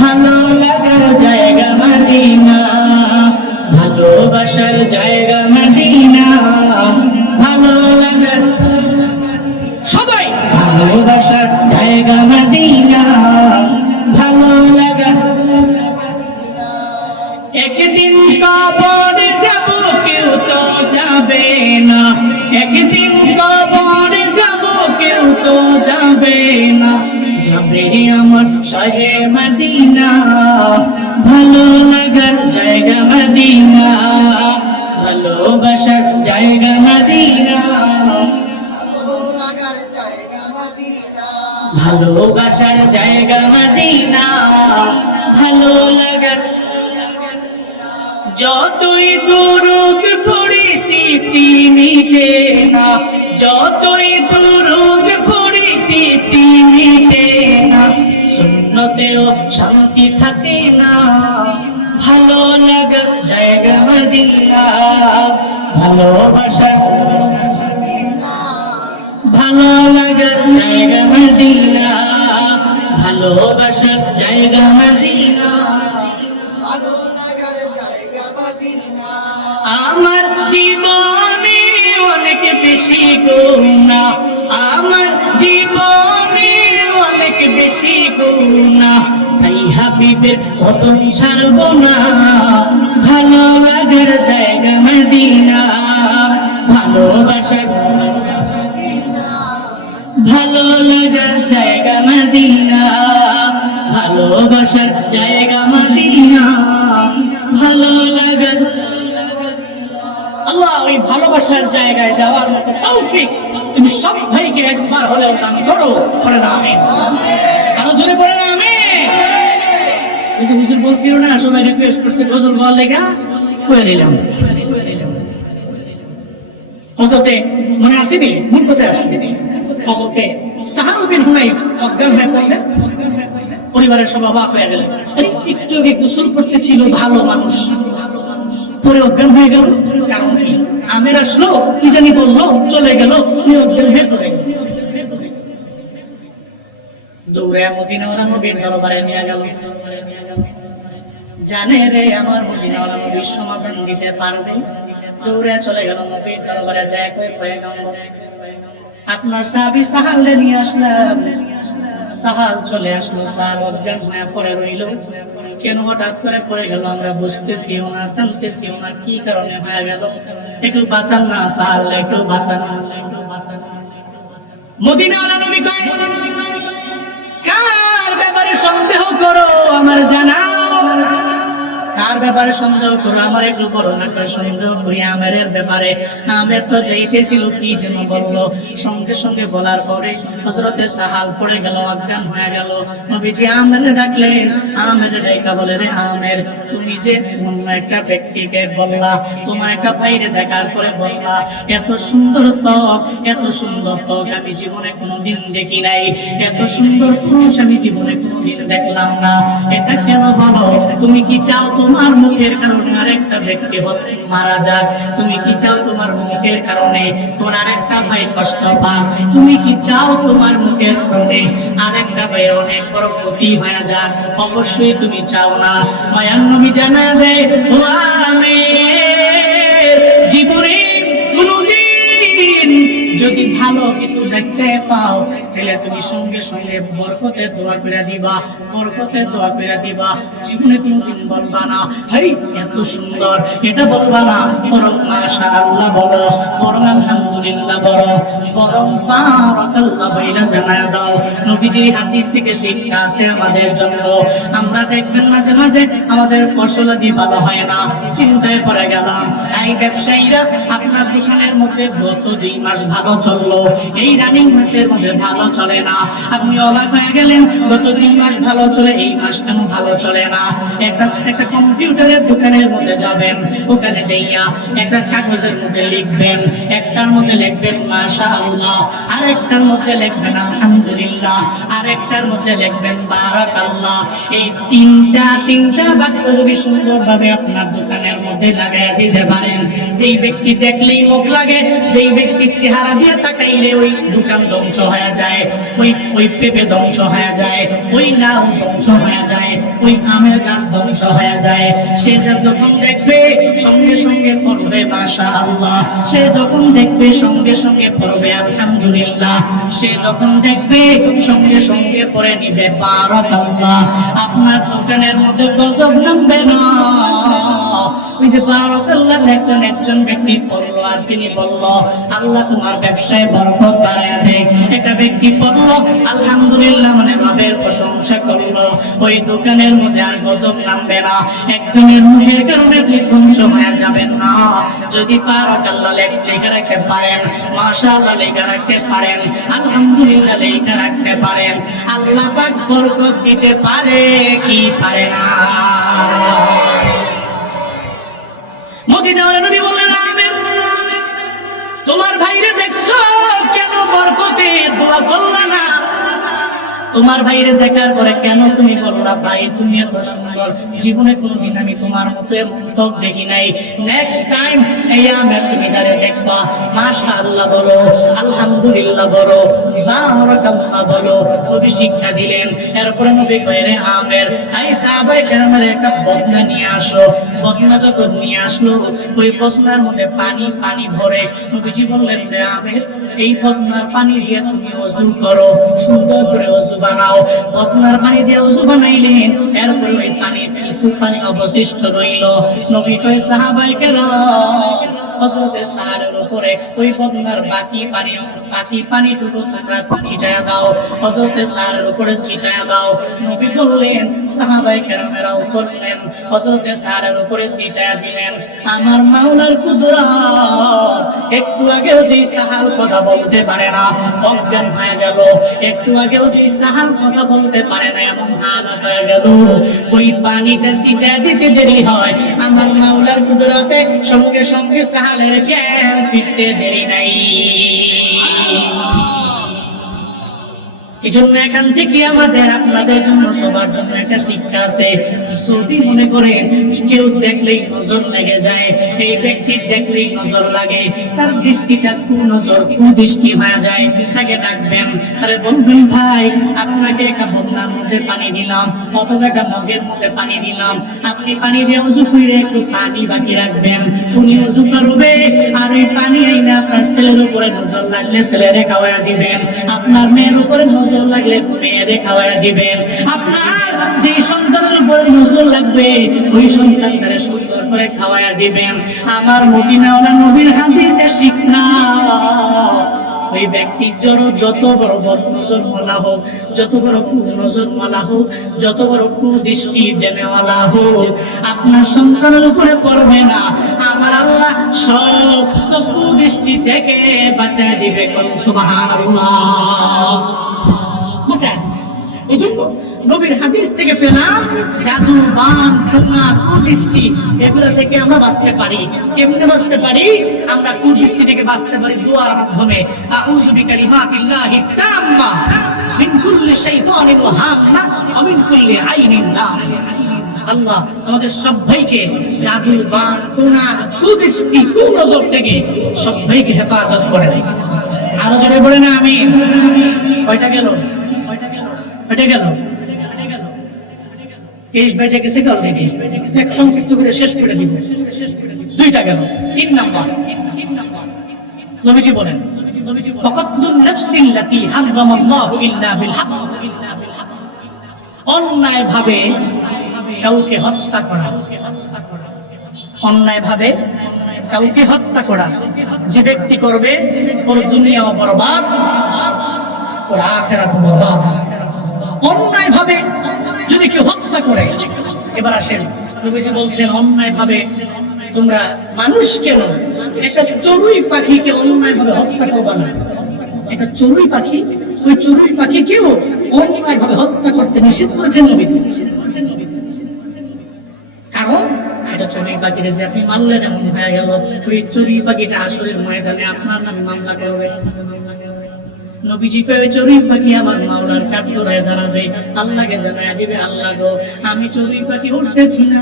ভালো লাগার জায়গা মদিনা, ভালোবাসার জায়গা মদিনা, ভালো লাগার, সবাই ভালোবাসার জায়গা মদিনা, ভালো লাগার। একদিন কবর যাব কেউ তো যাবে না, একদিন কবর যাব কেউ তো যাবে না, যাবে আমার শাহে মদিনা, ভালো লাগার জায়গা মদিনা, ভালোবাসার জায়গা মদিনা, ভালোবাসার জায়গা মদিনা, ভালো লাগার। যতই দুরূদ পড়ি তৃপ্তি মিটে না, যতই দুরূদ পড়ি তৃপ্তি মিটে না, সুন্নতেও শান্তি থাকে না, ভালো লাগার জায়গা মদিনা, ভালোবাসার, ভালো লাগার জায়গা মদিনা, ভালোবাসার জায়গা মদিনা। আমার জীবনে অনেক বেশি গুনাহ, আমার জীবনে অনেক বেশি গুনাহ, তাই হাবিবের কদম ছাড়ব না, ভালো লাগার জায়গা মদিনা, ভালোবাসার, ভালো লাগার জায়গা মদিনা, ভালোবাসার জায়গা মদিনা, ভালো লাগার। আল্লাহ ওই ভালোবাসার জায়গায় যাওয়ার মতো তৌফিক তুমি সব ভাইকে একবার হলেও দান করো, করে না আমিন। আরো জোরে করে না আমিন। এই যে হুজুর বলছিল না সবাই রিকোয়েস্ট করছে গজল গাওয়ার লেগা, কইয়া নিলাম। হযরতে মনে আছে নি মূল কোথায় আসছে নি, হযরতে সাহাল বিন হুনাইফ অজ্ঞান হয়ে পড়লেন, পরিবারের সব অবাক হয়ে গেলেন। একটু আগে গোসল করতে ছিল ভালো মানুষ, পরে অজ্ঞান হয়ে গেল। কারণ কি? আমের আসলো, কি জানি বললো, চলে গেল, অজ্ঞান হয়ে পড়ে গেল। দৌড়ে মদিনাওয়ালা নবীর দরবারে নিয়ে গেল। জানে রে আমার মদিনাওয়ালা নবীর সমাধান দিতে পারবে। দৌড়ে চলে গেল নবীর দরবারে, যায় কই পয়গম্বর আপনার সাহাবী সাহালকে নিয়ে আসলাম। সাহাল চলে আসলো, সাহাল অজ্ঞান হয়ে পড়ে রইল। কেন হঠাৎ করে পড়ে গেল আমরা বুঝতেছিও না, জানতেছিও না কি কারণে হয়ে গেল। একটু বাঁচান না সাহাল, একটু বাঁচান। মদিনাওয়ালা নবী কয়, কার ব্যাপারে সন্দেহ করো আমার জানাও। কার ব্যাপারে সন্দেহ করো? আমার একটু বড় একটা সন্দেহ করি আমেরের ব্যাপারে। আমের তো যাইতেছিল কি যেন বললো, সঙ্গে সঙ্গে বলার পরে হযরতে সাহাল পড়ে গেল, অজ্ঞান হয়ে গেল। নবীজি আমের ডাকলেন, আমের ডাইকা বলে, রে আমের, তুমি যে অন্য একটা ব্যক্তিকে বললা, তোমার একটা ভাইরে দেখার পরে বললা এত সুন্দর ত্বক, এত সুন্দর ত্বক আমি জীবনে কোনোদিন দেখি নাই, এত সুন্দর পুরুষ আমি জীবনে কোনোদিন দেখলাম না, এটা কেন বলো? তুমি কি চাও তোমার মুখের কারণে আরেকটা ব্যক্তি মারা যাক? তুমি কি চাও তোমার মুখের কারণে তোমার আরেকটা ভাই কষ্ট পাক? তুমি কি চাও তোমার মুখের কারণে আরেকটা ভাই অনেক বড় ক্ষতি হয়ে যাক? অবশ্যই তুমি চাও না। মায়ান নবী জানা দেয়, ও আমির, জীবনে কোনদিন যদি ভালো কিছু দেখতে পাও তাহলে তুমি সঙ্গে সঙ্গে বরকতের দোয়া করে দিবা, বরকতের দোয়া করে দিবা। জীবনে কোনোদিন বলবা না হেই এত সুন্দর, এটা বলবা না, বরং মাশাআল্লাহ বলো, বরং আলহামদুলিল্লাহ বলো, বরং বারাকাল্লাহ বইলা জানায়া দাও। নবীজির হাদিস থেকে শিক্ষা আছে আমাদের জন্য। আমরা দেখবেন মাঝে মাঝে আমাদের ফসলাদি ভালো হয় না, চিন্তায় পড়ে গেলাম। এই ব্যবসায়ীরা আপনার দোকানের মধ্যে গত 2 মাস ভালো চললো, এই রানিং মাসের মধ্যে ভালো চলে না। আপনি অবাক হয়ে গেলেন, গত 2 মাস ভালো চলে, এই মাস কেন ভালো চলে না? একটা কম্পিউটারের দোকানের মধ্যে যাবেন, ওখানে যাইয়া একটা কাগজের মধ্যে লিখবেন, একটার মধ্যে লিখবেন মাশাআল্লাহ, আরেকটার মধ্যে লিখবেন আলহামদুলিল্লাহ, আরেকটার মধ্যে লিখবেন বারাকাল্লাহ। এই তিনটা বাক্য যদি সুন্দরভাবে আপনার দোকানের মধ্যে লাগাইয়া দিতে পারেন, সেই ব্যক্তি দেখলেই মুখ লাগে, সেই ব্যক্তির চেহারা দিয়ে তাকাইলে ওই দোকান ধ্বংস হয়ে যায়, ওই পেঁপে ধ্বংস হয়ে যায়, ওই লাউ ধ্বংস হয়ে যায়, ওই আমের গাছ ধ্বংস হয়ে যায়। সে যখন দেখবে সঙ্গে সঙ্গে পড়বে মাশাআল্লাহ, সে যখন দেখবে সঙ্গে সঙ্গে পড়বে আলহামদুলিল্লাহ, সে যখন দেখবে সঙ্গে সঙ্গে পড়ে নিবে বারাকাল্লাহ। আপনার দোকানের মধ্যে গজব নামবে না। ওই যে বারাকাল্লাহ দেখলেন একজন ব্যক্তি পড়লো আর তিনি বলল আল্লাহ তোমার ব্যবসায় বরকত বাড়ায়া দেখ। একটা ব্যক্তি পড়লো আলহামদুলিল্লাহ মানে রবের প্রশংসা করলো, ওই দোকানের মধ্যে আর গজব নামবে না। একজনের মুখের কারণে আপনি ধ্বংস হয়ে যাবেন না। যদি বারাকাল্লাহ লেখা রাখতে পারেন, মাশাআল্লাহ লেখা রাখতে পারেন, আলহামদুলিল্লাহ লেখা রাখতে পারেন, আল্লাহ পাক বরকত দিতে পারে কি পারে না? মদিনার নবী বললেন, আমির তোমার ভাইরে দেখছো কেন বরকতের দোয়া করলা না? তোমার ভাইরে দেখার পরে কেন তুমি বললা ভাই তুমি এত সুন্দর, জীবনে কোনোদিন আমি তোমার মতো এমন ত্বক দেখি নাই। নেক্সট টাইম এই আমের তুমি যারে দেখবা মাশাআল্লাহ বলো, আলহামদুলিল্লাহ বলো, বারাকাল্লাহ বলো। নবী শিক্ষা দিলেন। এরপরে নবী কইলেন, আমের এই সাহাবায়ে কেরামের একটা বদনা নিয়ে আসো। বদনা যখন নিয়ে আসলো, ওই বদনার মধ্যে পানি ভরে। নবীজি বললেন, রে আমের এই বদনার পানি দিয়ে তুমি ওযু করো, সুন্দর করে ওযু বানাও। বদনার পানি দিয়ে ওযু বানাইলেন। এরপরে ওই কিছু পানি অবশিষ্ট রইল। নবী কয় সাহাবায়ে কেরাম হযরতে সাহারের উপরে ওই বদনার বাকি পানিটুকু তোমরা ছিটায়া দাও, হযরতে সাহারের উপরে ছিটায়া দাও। নবী বললেন, সাহাবায়ে কেরামেরাও করলেন, হযরতে সাহারের উপরে ছিটায়া দিলেন। আমার মাওলার কুদরত, একটু আগেও যে সাহাল কথা বলতে পারে না অজ্ঞান হয়ে গেল, একটু আগেও যে সাহাল কথা বলতে পারে না এমন হালত হয়ে গেল। ওই পানিটা ছিটায়া দিতে দেরি হয়, আমার মাওলার কুদরতে সঙ্গে সঙ্গে সাহালের জ্ঞান ফিরতে দেরি নাই। এজন্য এখান থেকে আমাদের আপনাদের জন্য সবার জন্য একটা শিক্ষা আছে। যদি মনে করেন কেউ দেখলেই নজর লেগে যায়, এই ব্যক্তি দেখলেই নজর লাগে, তার দৃষ্টিটা কুদৃষ্টি হয়ে যায়, তাকে ডাকবেন, আরে বলবেন ভাই আপনাকে একটা বদনার মধ্যে পানি দিলাম অথবা একটা মগের মধ্যে পানি দিলাম, আপনি পানি দিয়ে ওযু করে একটু পানি বাকি রাখবেন। উনি ওযু করবে আর ওই পানি আইনা আপনার ছেলের উপরে নজর লাগলে ছেলেরে খাওয়ায়া দিবেন, আপনার মেয়ের উপরে নজর লাগলে মেয়েরে খাওয়ায়া দিবেন, আপনার যে সন্তানের উপরে নজর লাগবে ওই সন্তানটারে সুন্দর করে খাওয়ায়া দিবেন। আমার মদিনাওয়ালা নবীর হাদিসে শিক্ষা, ওই ব্যক্তি যত বড় বদনজর মালা হোক, যত বড় কুনজর মালা হোক, যত বড় কুদৃষ্টি দেনেওয়ালা হোক, আপনার সন্তানের উপরে পড়বে না। আমার আল্লাহ সব কুদৃষ্টি থেকে বাঁচায় দিবে। সুবহানাল্লাহ। বাঁচায়। এজন্য নবীর হাদিস থেকে পেলাম জাদু, বান, টোনা, কুদৃষ্টি এগুলো থেকে আমরা বাঁচতে পারি। কেমনে বাঁচতে পারি? আমরা কুদৃষ্টি থেকে বাঁচতে পারি দোয়ার মাধ্যমে। আউযু বিকালিমাতিল্লাহি তাম্মা মিন কুল্লি শাইতানিন ওয়া হাম্মা ওয়া মিন কুল্লি আইনিন লামিন। আল্লাহ আমাদের সবাইকে জাদু, বান, টোনা, কুদৃষ্টি, কুনজর থেকে সবাইকে হেফাজত করে দেয়। আরো জোরে বলে না আমিন। কয়টা গেল? কয়টা গেল? 23 বেজে গেছে। অলরেডি এক সংক্ষিপ্ত করে শেষ করে দিব। 2টা গেল। 3 নাম্বার নবীজি বলেন, ফাকাতুন নাফসিল্লাতী হারামাল্লাহু ইল্লা বিল হক। অন্যায় ভাবে কাউকে হত্যা করা, অন্যায় ভাবে কাউকে হত্যা করা যে ব্যক্তি করবে ওর দুনিয়াও বরবাদ, ওর আখিরাতও বরবাদ। অন্যায় ভাবে যদি কেউ হত্যা করে, এবার আসেন নবীজি বলছেন অন্যায় ভাবে তোমরা মানুষ কেন একটা চড়ুই পাখিকে অন্যায় ভাবে হত্যা করবা না। একটা চড়ুই পাখি, ওই চড়ুই পাখিকেও অন্যায় ভাবে হত্যা করতে নিষেধ করেছেন নবীজি। কারণ এটা চড়ুই পাখিরে যে আপনি মারলেন এমন হয়ে গেল ওই চড়ুই পাখিটা আসরের ময়দানে আপনার নামে মামলা করবে। নবীজি কয় চড়ুই পাখি আমার মাওলার কাঠগড়ায় দাঁড়াবে, আল্লাহকে জানায় দিবে, আল্লাহ গো আমি চড়ুই পাখি উঠতেছি না।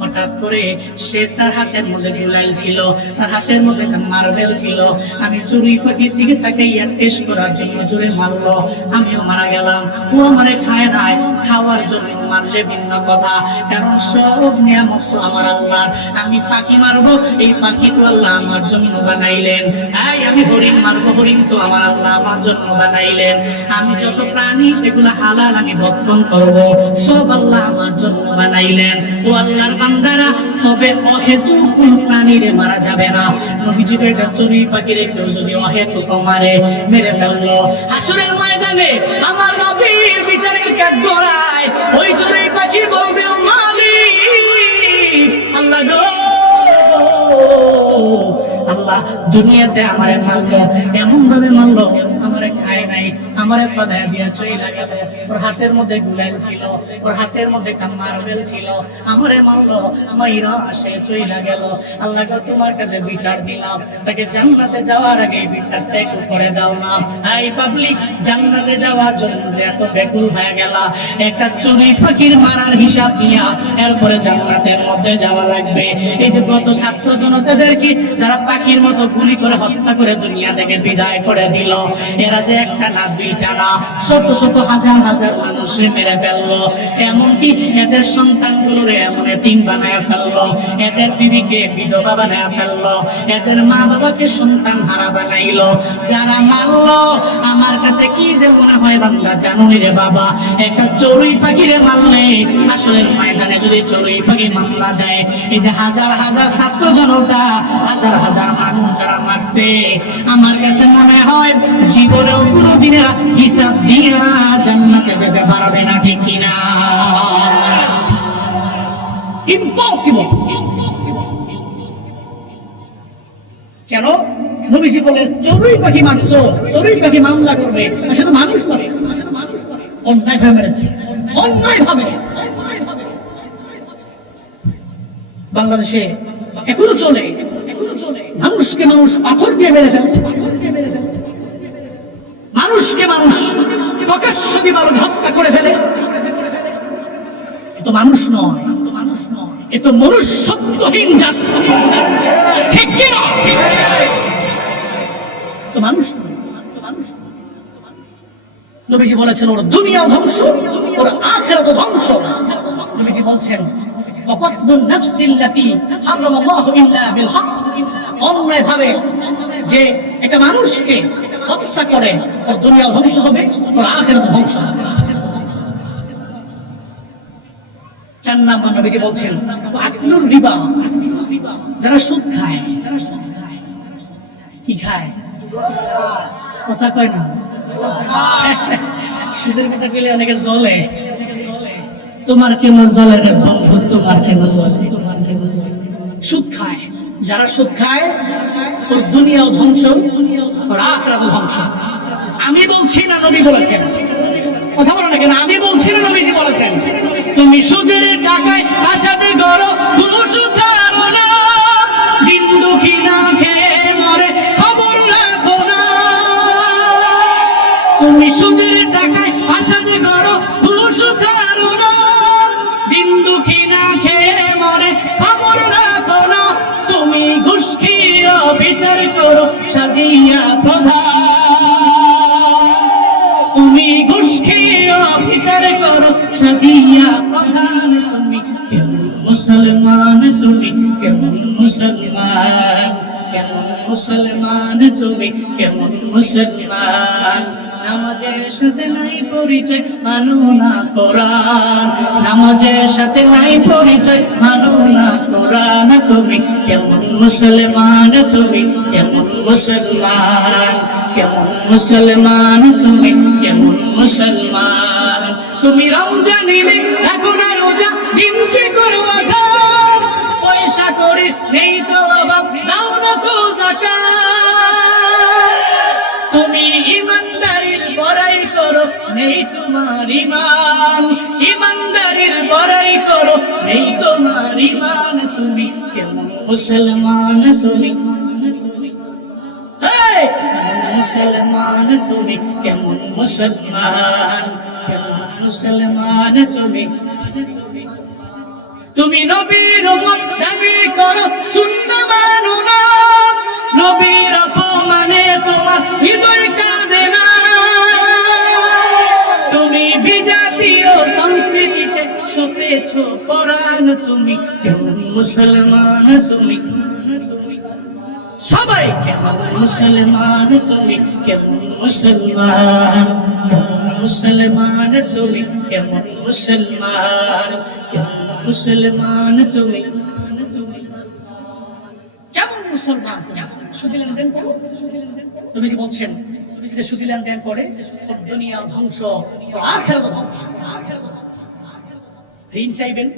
হঠাৎ করে সে তার হাতের মধ্যে গুলাইল ছিল, তার হাতের মধ্যে একটা মার্বেল ছিল। আমি চড়ুই পাখির দিকে তাকাইয়া টেস্ট করার জন্য জোরে মারলো, আমিও মারা গেলাম। ও আমারে খায় নাই, খাওয়ার জন্য মারলে ভিন্ন কথা, কারণ সব নিয়ামত তো আমার আল্লাহর। আমি পাখি মারবো, এই পাখি তো আল্লাহ আমার জন্য বানাইলেন। আমি হরিণ মারবো, হরিণ তো আমার আল্লাহ আমার জন্য বানাইলেন। আমি যত প্রাণী যেগুলো হালাল আমি ভক্ষণ করব সব আল্লাহ আমার জন্য বানাইলেন। ও আল্লাহর বান্দারা, তবে অহেতুক কোন প্রাণীরে মারা যাবে না। নবীজি একটা চড়ুই পাখিরে কেউ যদি অহেতুক মারে, মেরে ফেললো, হাসরের ময়দানে আমার নবীর বিচারের কাঠগড়ায় ওই চড়ুই পাখি বলবে, ও মালিক, আল্লাহ গো, আল্লাহ দুনিয়াতে আমারে মারলো, এমন ভাবে মারলো আমারে খায় নাই, আমারে ফাদায়া দিয়া চইলা গেল। ওর হাতের মধ্যে গুলাইল ছিল, ওর হাতের মধ্যে মার্বেল ছিল, আমারে মারলো, মাইরা সে চইলা গেল। আল্লাহ গো তোমার কাছে বিচার দিলাম, তাকে জান্নাতে যাওয়ার আগে বিচারটা একটু করে দাও না। এই পাবলিক, জান্নাতে যাওয়ার জন্য যে এত ব্যাকুল হয়ে গেল, একটা চড়ুই পাখির মারার হিসাব দিয়া এরপরে জান্নাতের মধ্যে যাওয়া লাগবে। এই যে গত ছাত্র জনতাদেরকে যারা পাখির মতো গুলি করে হত্যা করে দুনিয়া থেকে বিদায় করে দিল, এরা যে একটা না দুইটা না, শত শত হাজার হাজার মানুষকে মেরে ফেললো। এমনকি এদের সন্তানগুলোরে এমন এতিম বানায় ফেললো, এদের বিবিকে বিধবা বানায় ফেললো, এদের মা বাবাকে সন্তান হারা বানাইলো। যারা মারলো, আমার কাছে কি যে মনে হয় বান্দা জানুনি রে বাবা, একটা চড়ুই পাখিরে মারলে আসলের ময়দানে যদি চড়ুই পাখি মামলা দেয়, এই যে হাজার হাজার ছাত্র জনতা, হাজার হাজার মানুষ যারা মারছে, আমার কাছে মনে হয় জীবনেও কোনোদিনের হিসাব দিয়া জান্নাতে যেতে পারবে না, ঠিক কিনা? ইম্পসিবল। কেন? নবীজি বলেন চড়ুই পাখি মারছো, চড়ুই পাখি মামলা করবে, আসলে মানুষ মারছে, অন্যায় ভাবে মেরেছে, অন্যায় ভাবে। বাংলাদেশে এখনো চলে, মানুষকে মানুষ পাথর দিয়ে মেরে ফেলছে, মানুষকে মানুষ প্রকাশ্য দিবার হত্যা করে ফেলে। এ তো মানুষ নয়, এ তো মনুষ্যত্বহীন জাতি, ঠিক কিনা? তো মানুষ নয়। নবীজি বলেছেন ওর দুনিয়াও ধ্বংস, ওর আখিরাতও ধ্বংস। নবীজি বলছেন ওয়াকাতুন নাফসিল্লাতী হারামাল্লাহু ইল্লা বিল হক। অন্যায় ভাবে যে একটা মানুষকে হত্যা করে ওর দুনিয়াও ধ্বংস হবে, ওর আখিরাতও ধ্বংস হবে। 4 নাম্বার নবীজি বলছেন আকলুর রিবা। যারা সুদ খায়, কি খায়? কথা কয় না, সুদের কথা কইলে অনেকে জ্বলে। তোমার কেন জ্বলে রে বন্ধু, তোমার কেন জ্বলে? সুদ খায়, যারা সুদ খায় ওর দুনিয়াও ধ্বংস, ওর আখিরাতও ধ্বংস। আমি বলছি না নবী বলেছেন, কথা বলো না কেন? আমি বলছি না নবীজি বলেছেন। তুমি সুদের টাকায় আশাতে গড়ো, ঘুষ ছাড়ো না, দিন দুঃখী না খেয়ে মরে খবর রাখো না। তুমি সুদের টাকায় আশাতে গড়ো, ঘুষ ছাড়ো না, দিন দুঃখী না খেয়ে মরে খবর রাখো না। তুমি ঘুষ খেয়ে বিচার করো সাজিয়া প্রধান, তুমি ঘুষ খেয়ে বিচার করো সাজিয়া প্রধান। তুমি কেমন মুসলমান, তুমি কেমন মুসলমান, কেমন মুসলমান, তুমি কেমন মুসলমান? নামাজের সাথে নাই পরিচয়, মানো না কোরআন, নামাজের সাথে নাই পরিচয়, মানো না কোরআন। তুমি কেমন মুসলমান, তুমি কেমন মুসলমান, কেমন মুসলমান, তুমি কেমন মুসলমান? তুমি রমজান নিলে রাখো না রোজা, দিনকে করো আঘাত, পয়সা করে নেই তো অভাব, দাও না তো যাকাত। তুমি ইমানদারির বড়াই করো, নেই তোমার ইমান, ইমানদারির বড়াই করো, নেই তোমার ইমান। তুমি কেমন মুসলমান, তুমি মুসলমান, তুমি কেমন মুসলমান, কেমন মুসলমান? তুমি তুমি নবীর উম্মত দাবি করো, সুন্নাহ মানো না, নবীর অপমানে তোমার হৃদয় কাঁদে না। তুমি বিজাতীয় সংস্কৃতিতে সপেছো কোরআন। তুমি কেমন মুসলমান, তুমি সবাই কেমন মুসলমান, তুমি কেমন মুসলমান, কেমন মুসলমান, তুমি কেমন মুসলমান, কেমন মুসলমান? তুমি কেমন মুসলমান? সুদী লেনদেন করো, তুমি যে বলছেন যে সুদী লেনদেন করে দুনিয়া ধ্বংস, আখিরাত ধ্বংস। ঋণ চাইবেন,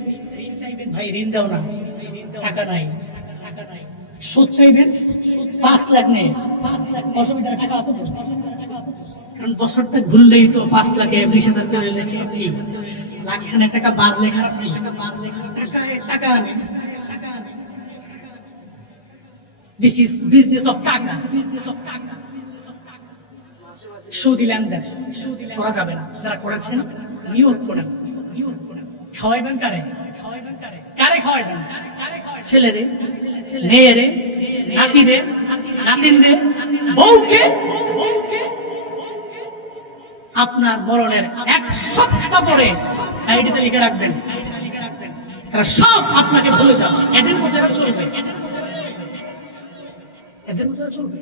ভাই ঋণ দাও না, টাকা নাই, টাকা নাই। সুদ চাইবেন, 5 লাখ নেই, 5 লাখ অসুবিধা, টাকা আছে তো? কারণ বছরটা ঘুরলেই তো 5 লাখে 20,000 করে লেখে কি লাখখানে টাকা বাদ লেখা কি? টাকা আনে, টাকা আনে। দিস ইজ বিজনেস অফ টাকা, বিজনেস অফ টাকা। সুদী লেনদেন করা যাবে না। যারা করেছেন নিয়ত করেন, নিয়ত করেন। খাওয়াইবেন কারে? খাওয়াইবেন কারে? কারে খাওয়াইবেন? ছেলেরে, মেয়েরে, নাতিরে, নাতিনরে, বউকে। আপনার মরণের 1 সপ্তাহ পরে আইডিতে লিখে রাখবেন, তারা সব আপনাকে বলে যাবে। এদের মধ্যে চলবে, এদের মধ্যে চলবে।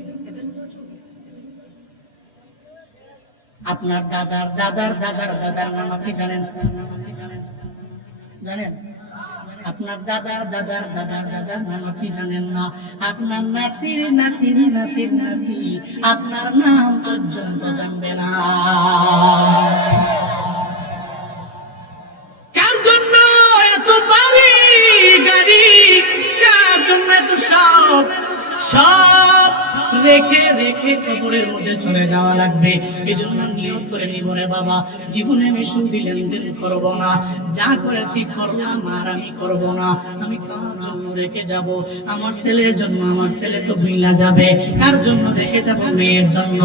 আপনার দাদার দাদার দাদার দাদার নাম আপনি জানেন? জানেন? আপনার দাদার দাদার দাদার দাদার নাম আপনি জানেন না। আপনার নাতির নাতির নাতির নাতি আপনার নাম পর্যন্ত জানবে না। কার জন্য এত বাড়ি গাড়ি, কার জন্য এত সব সব রেখে রেখে কবরের মধ্যে চলে যাওয়া লাগবে। এজন্য নিয়ত করে নিব রে বাবা, জীবনে আমি সুদী লেনদেন করব না, যা করেছি করলাম আর আমি করব না। আমি কার জন্য রেখে যাব? আমার ছেলের জন্য। আমার ছেলে তো ভুইলা যাবে। কার জন্য রেখে যাব? মেয়ের জন্য।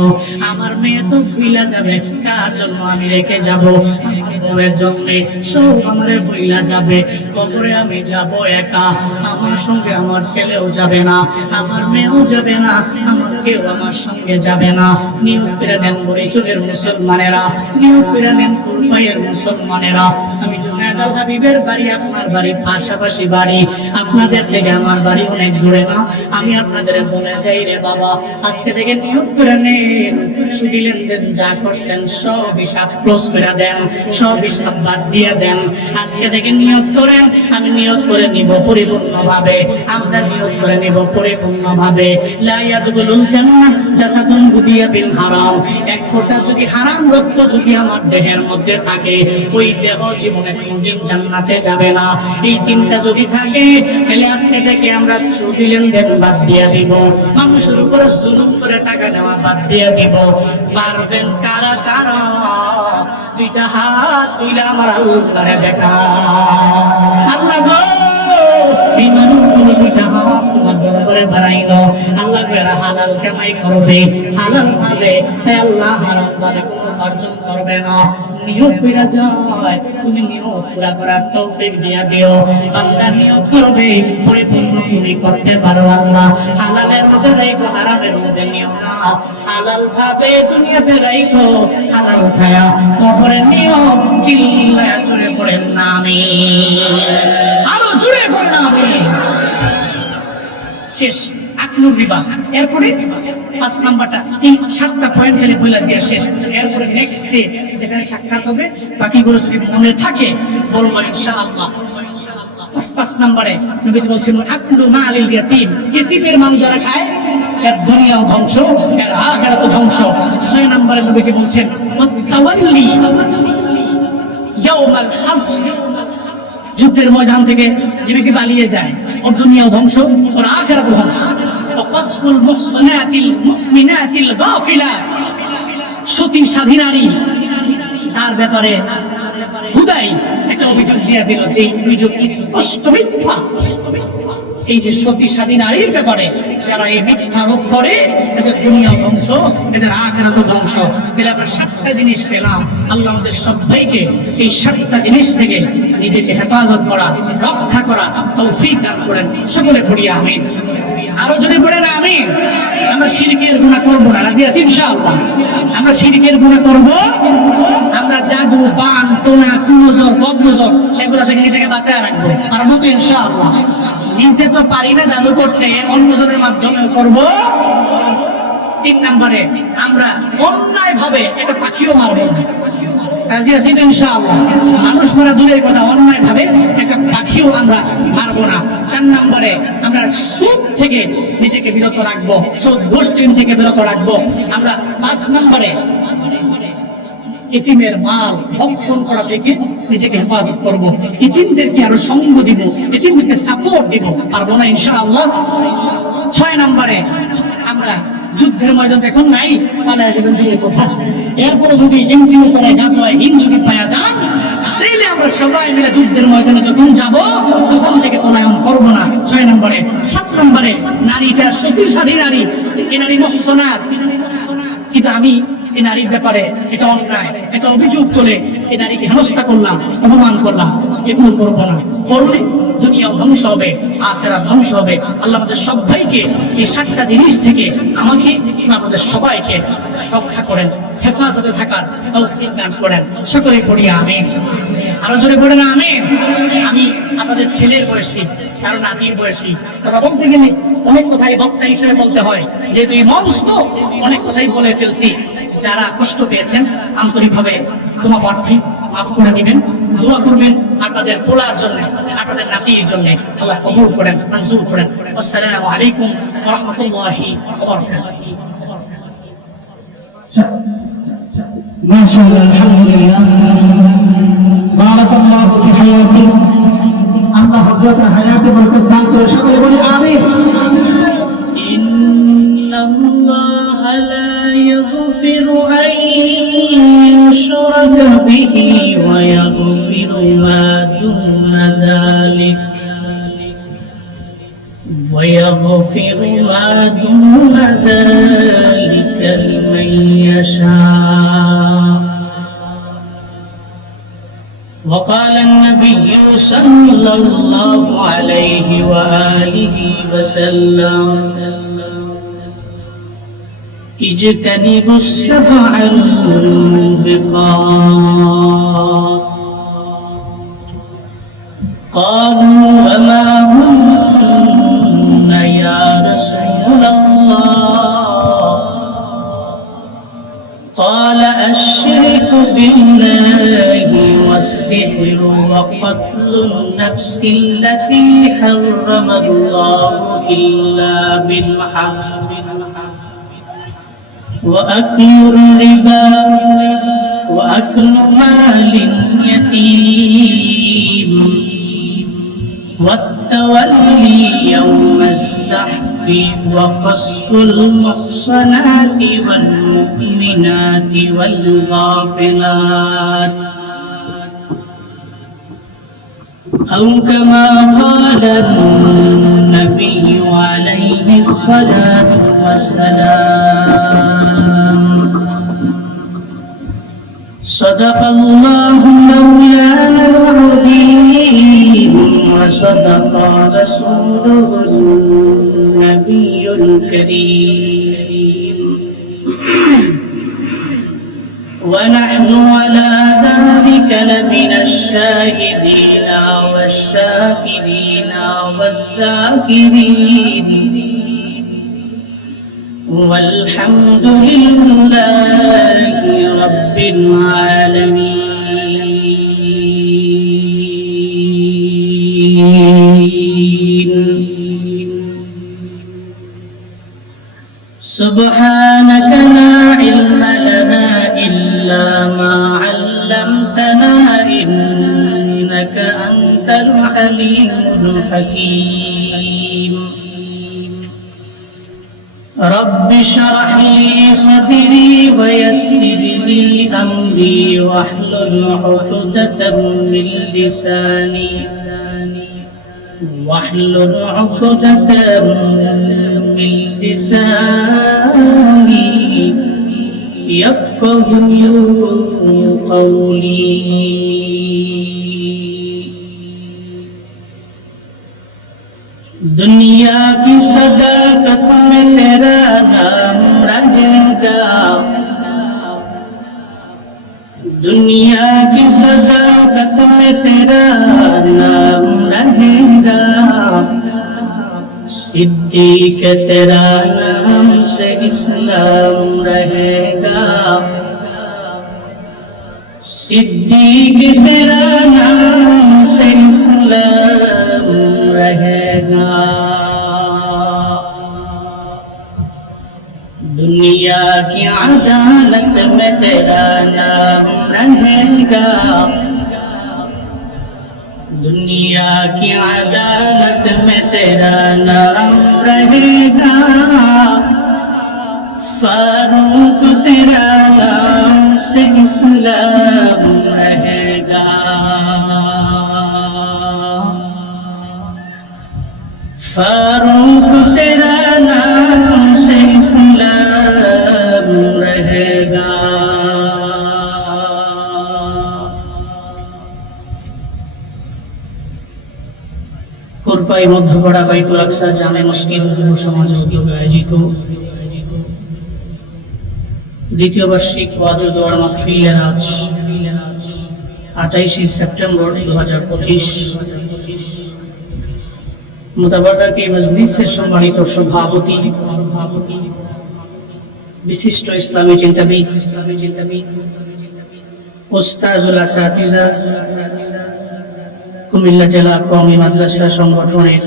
আমার মেয়ে তো ভুইলা যাবে। কার জন্য আমি রেখে যাব? আমার বউয়ের জন্য। সব আমারে ভুইলা যাবে। কবরে আমি যাব একা, আমার সঙ্গে আমার ছেলেও যাবে না, আমার মেয়েও যাবে না, আমার কেউ আমার সঙ্গে যাবে না। নিয়ত করে নেন বরিচুরের মুসলমানেরা, নিয়ত করে নেন কুরবাইয়ের মুসলমানেরা। আমি জুনায়েদ আল হাবিবের বাড়ি আপনার বাড়ির পাশাপাশি বাড়ি, আপনাদের থেকে আমার বাড়ি অনেক দূরে না। আমি আপনাদের বলে যাই রে বাবা, আজকে থেকে নিয়ত করে নেন, সুদী লেনদেন যা করছেন সব হিসাব ক্লোজ করে দেন, সব হিসাব বাদ দিয়ে দেন। আজকে থেকে নিয়ত করেন, আমি নিয়ত করে নিব পরিপূর্ণভাবে, আমরা নিয়ত করে নিব পরিপূর্ণভাবে। লা ইয়াদখুলুল জান্নাহ জাসাদুন গুদিয়া বিল হারাম, এক ফোঁটা যদি হারাম রক্ত যদি আমার দেহের মধ্যে থাকে, ওই দেহ জীবনে কোনদিন জান্নাতে যাবে না। এই চিন্তা যদি থাকে, তাহলে আজকে থেকে আমরা সুদি লেনদেন বাদ দিয়ে দিব, মানুষের উপরে জুলুম করে টাকা নেওয়া বাদ দিয়ে দিব। পারবেন কারা কারা? দুইটা হাত তুইলা আমার আল্লাহরে দেখা। আল্লাহ গো, এই মানুষগুলো দুইটা হাত তোমার দরবারে বাড়াইলো, আল্লাহ এরা হালাল কামাই করবে, হালাল খাবে, হে আল্লাহ হারাম ভাবে কোনো উপার্জন করবে না। নিয়ত কইরা যায়, তুমি নিয়ত পুরা করার তৌফিক দিয়া দিও। বান্দা নিয়ত করবে, পরিপূর্ণ তুমি করতে পারো আল্লাহ। হালালের মধ্যে রাখো, হারামের মধ্যে নিও না। হালাল ভাবে দুনিয়াতে রাখো, হালাল খায়া কবরে নিও। চিল্লায়া জোরে পড়েন না আমিন, আরো জোরে পড়েন আমিন। শেষ আকলুর রিবা। এরপরে 5 নাম্বারটা, এই 7টা পয়েন্ট খালি বইলা দিয়া শেষ। এরপরে নেক্সট ডে যেখানে সাক্ষাৎ হবে, বাকিগুলো যদি মনে থাকে বলবো ইনশাআল্লাহ। 5 নম্বরে নবীজি বলছেন আকলু মালিল ইয়াতীম, ইয়াতীমের মাল যারা খায় এর দুনিয়াও ধ্বংস, এর আখিরাতও ধ্বংস। 6 নম্বরে নবীজি বলছেন ওয়াতাওয়াল্লি ইয়াউমাল হাসর, যুদ্ধের ময়দান থেকে যে ব্যক্তি পালিয়ে যায়, ওর দুনিয়াও ধ্বংস, ওর আখিরাতও ধ্বংস। ওয়াকাসফুল মুহসানাতিল মুমিনাতিল গাফিলাত, সতী সাধী নারী, তার ব্যাপারে হুদাই একটা অভিযোগ দিয়ে দিল, যে অভিযোগ স্পষ্ট মিথ্যা। এই যে সতী সাধী নারীর ব্যাপারে যারা এই মিথ্যা রোপ করে, এদের দুনিয়া ধ্বংস, এদের আখিরাতও ধ্বংস। তাহলে আমরা 7টা জিনিস পেলাম। আল্লাহ আমাদের সবাইকে এই 7টা জিনিস থেকে নিজেকে হেফাজত করা, রক্ষা করা তৌফিক দান করেন। সকলে পড়ি আমিন। আরো যদি পড়েন আমিন। আমরা শিরকের গুনাহ করব না, রাজি আছি ইনশাআল্লাহ? আমরা শিরকের গুনাহ করব, আমরা জাদু, বান, টোনা, কুনজর, বদনজর এগুলা থেকে নিজেকে বাঁচায় রাখবো, পারবো তো ইনশাআল্লাহ? নিজে তো পারি না জাদু করতে, অন্যজনের মাধ্যমে করব। 3 নম্বরে আমরা অন্যায় ভাবে একটা পাখিও মারবো না, রাজি আছি তো ইনশাআল্লাহ? মানুষ মারা দূরের কথা, অন্যায় ভাবে একটা পাখিও আমরা মারবো না। 4 নম্বরে আমরা সুদ থেকে নিজেকে বিরত রাখবো, সুদ গোষ্ঠী নিজেকে বিরত রাখবো আমরা। 5 নম্বরে এতিমের মাল ভক্ষণ করা থেকে নিজেকে হেফাজত করব, এতিমদেরকে আরো সঙ্গ দিব, এতিমদেরকে সাপোর্ট দিব, পারবো না ইনশাআল্লাহ? 6 নম্বরে আমরা যুদ্ধের ময়দান এখন নাই, পালায় যাবেন দূরের কথা, এরপরে যদি এনজিও চলায়, গাছ হয়, হিন যদি পাওয়া যান, তাইলে আমরা সবাই মিলে যুদ্ধের ময়দানে যখন যাব, তখন থেকে পলায়ন করবো না। 6 নম্বরে। 7 নম্বরে নারীটা সতী সাধী নারী, এই নারী মুহসানাত, কিন্তু আমি এই নারীর ব্যাপারে এটা অন্যায়, এটা অভিযোগ তোলে এই নারীকে হেনস্থা করলাম, অপমান করলাম, এগুলো করবো না। করলে দুনিয়া ধ্বংস হবে, আখিরাত ধ্বংস হবে। আল্লাহ আমাদের সবাইকে এই 7টা জিনিস থেকে আমাকে আমাদের সবাইকে রক্ষা করেন, হেফাজতে থাকার তৌফিক দান করেন। সকলে পড়ি আমিন। আরো জোরে পড়ে না আমিন। আমি আপনাদের ছেলের বয়সী, কারো নাতির বয়সী, কথা বলতে গেলে অনেক কথাই বক্তা হিসেবে বলতে হয়, যেহেতু এই মঞ্চ তো অনেক কথাই বলে ফেলছি। যারা কষ্ট পেয়েছেন আন্তরিকভাবে দোয়া প্রার্থী, মাফ করে দিবেন, দোয়া করবেন আপনাদের পোলার জন্য, আপনাদের নাতির জন্য। আল্লাহ কবুল করেন, মঞ্জুর করেন। আসসালামু আলাইকুম ওয়া রাহমাতুল্লাহি ওয়া বারাকাতুহু। মাশাআল্লাহ, আলহামদুলিল্লাহ, বারাকাল্লাহু ফি হায়াতিক। আল্লাহ হযরতের হায়াতে বরকত দান করে। সকলে বলি আমিন। ইন্নাল্লাহা লা ইয়াগফিরু আন ইউশরাকা বিহি ওয়া ইয়াগফিরু মা দুনা যালিকা ويغفر ما دون ذلك لمن يشاء. وقال النبي صلى الله عليه وآله وسلم اجتنبوا السبع الموبقات. قالوا وما هن يا رسول الله؟ قال الشرك بالله والسحر وقتل النفس التي حرم الله إلا بالحق وأكل الربا وأكل مال اليتيم والتولي يوم الزحف وقذف المحصنات والمؤمنات والغافلات أو كما قال النبي عليه الصلاة والسلام صدق الله مولانا العظيم وصدق رسوله النبي الكريم ونحن على ذلك لمن الشاهدين والشاكرين والذاكرين والحمد لله رب العالمين سبحانك لا علم لنا إلا ما علمتنا إنك أنت العليم الحكيم رب اشرح لي صدري ويسر لي أمري واحلل عقدة من لساني يفقه قولي दुनिया की सदाकत में तेरा नाम रहेगा दुनिया की सदाकत में तेरा नाम रहेगा सिद्दीक तेरा नाम से इस्लाम रहेगा सिद्दीक तेरा नाम से इस्लाम रहेगा दुनिया की अदालत में तेरा नाम रहेगा दुनिया की अदालत में तेरा नाम रहेगा फारूक तेरा नाम से इस्लाम रहेगा फारूक तेरा नाम से इस्लाम रहेगा কোরপাই মধ্যপাড়া বাইতুল আকসা জামে মসজিদ যুব সমাজ উদ্যোগে আয়োজিত দ্বিতীয় বার্ষিক ওয়াজ ও দোয়ার মাহফিলের আজ 28 সেপ্টেম্বর 2025 মুতাবাররক মজলিসের সম্মানিত সভাপতি বিশিষ্ট ইসলামী চিন্তাবিদ উস্তাজুল আসাতিজা কুমিল্লা জেলা কওমি মাদ্রাসা সংগঠনের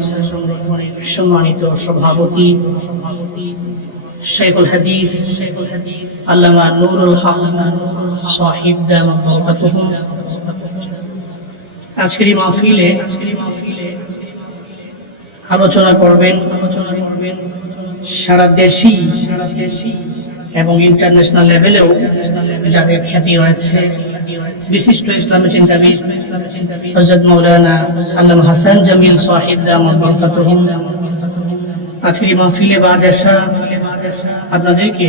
সম্মানিত সভাপতি শেখুল হাদিস আল্লামা নুরুল হক সাহিব দামাত বরকাতুহু আজকের এই মাহফিলে আলোচনা করবেন সারা দেশি এবং ইন্টারন্যাশনাল লেভেলেও যাদের খ্যাতি রয়েছে বিশিষ্ট ইসলামী চিন্তাবিদ হযরত মাওলানা আল্লামা হাসান জামিল সাহিব দামাত বরকাতুহু আজকের এই মাহফিলে বাদেশা আপনাদেরকে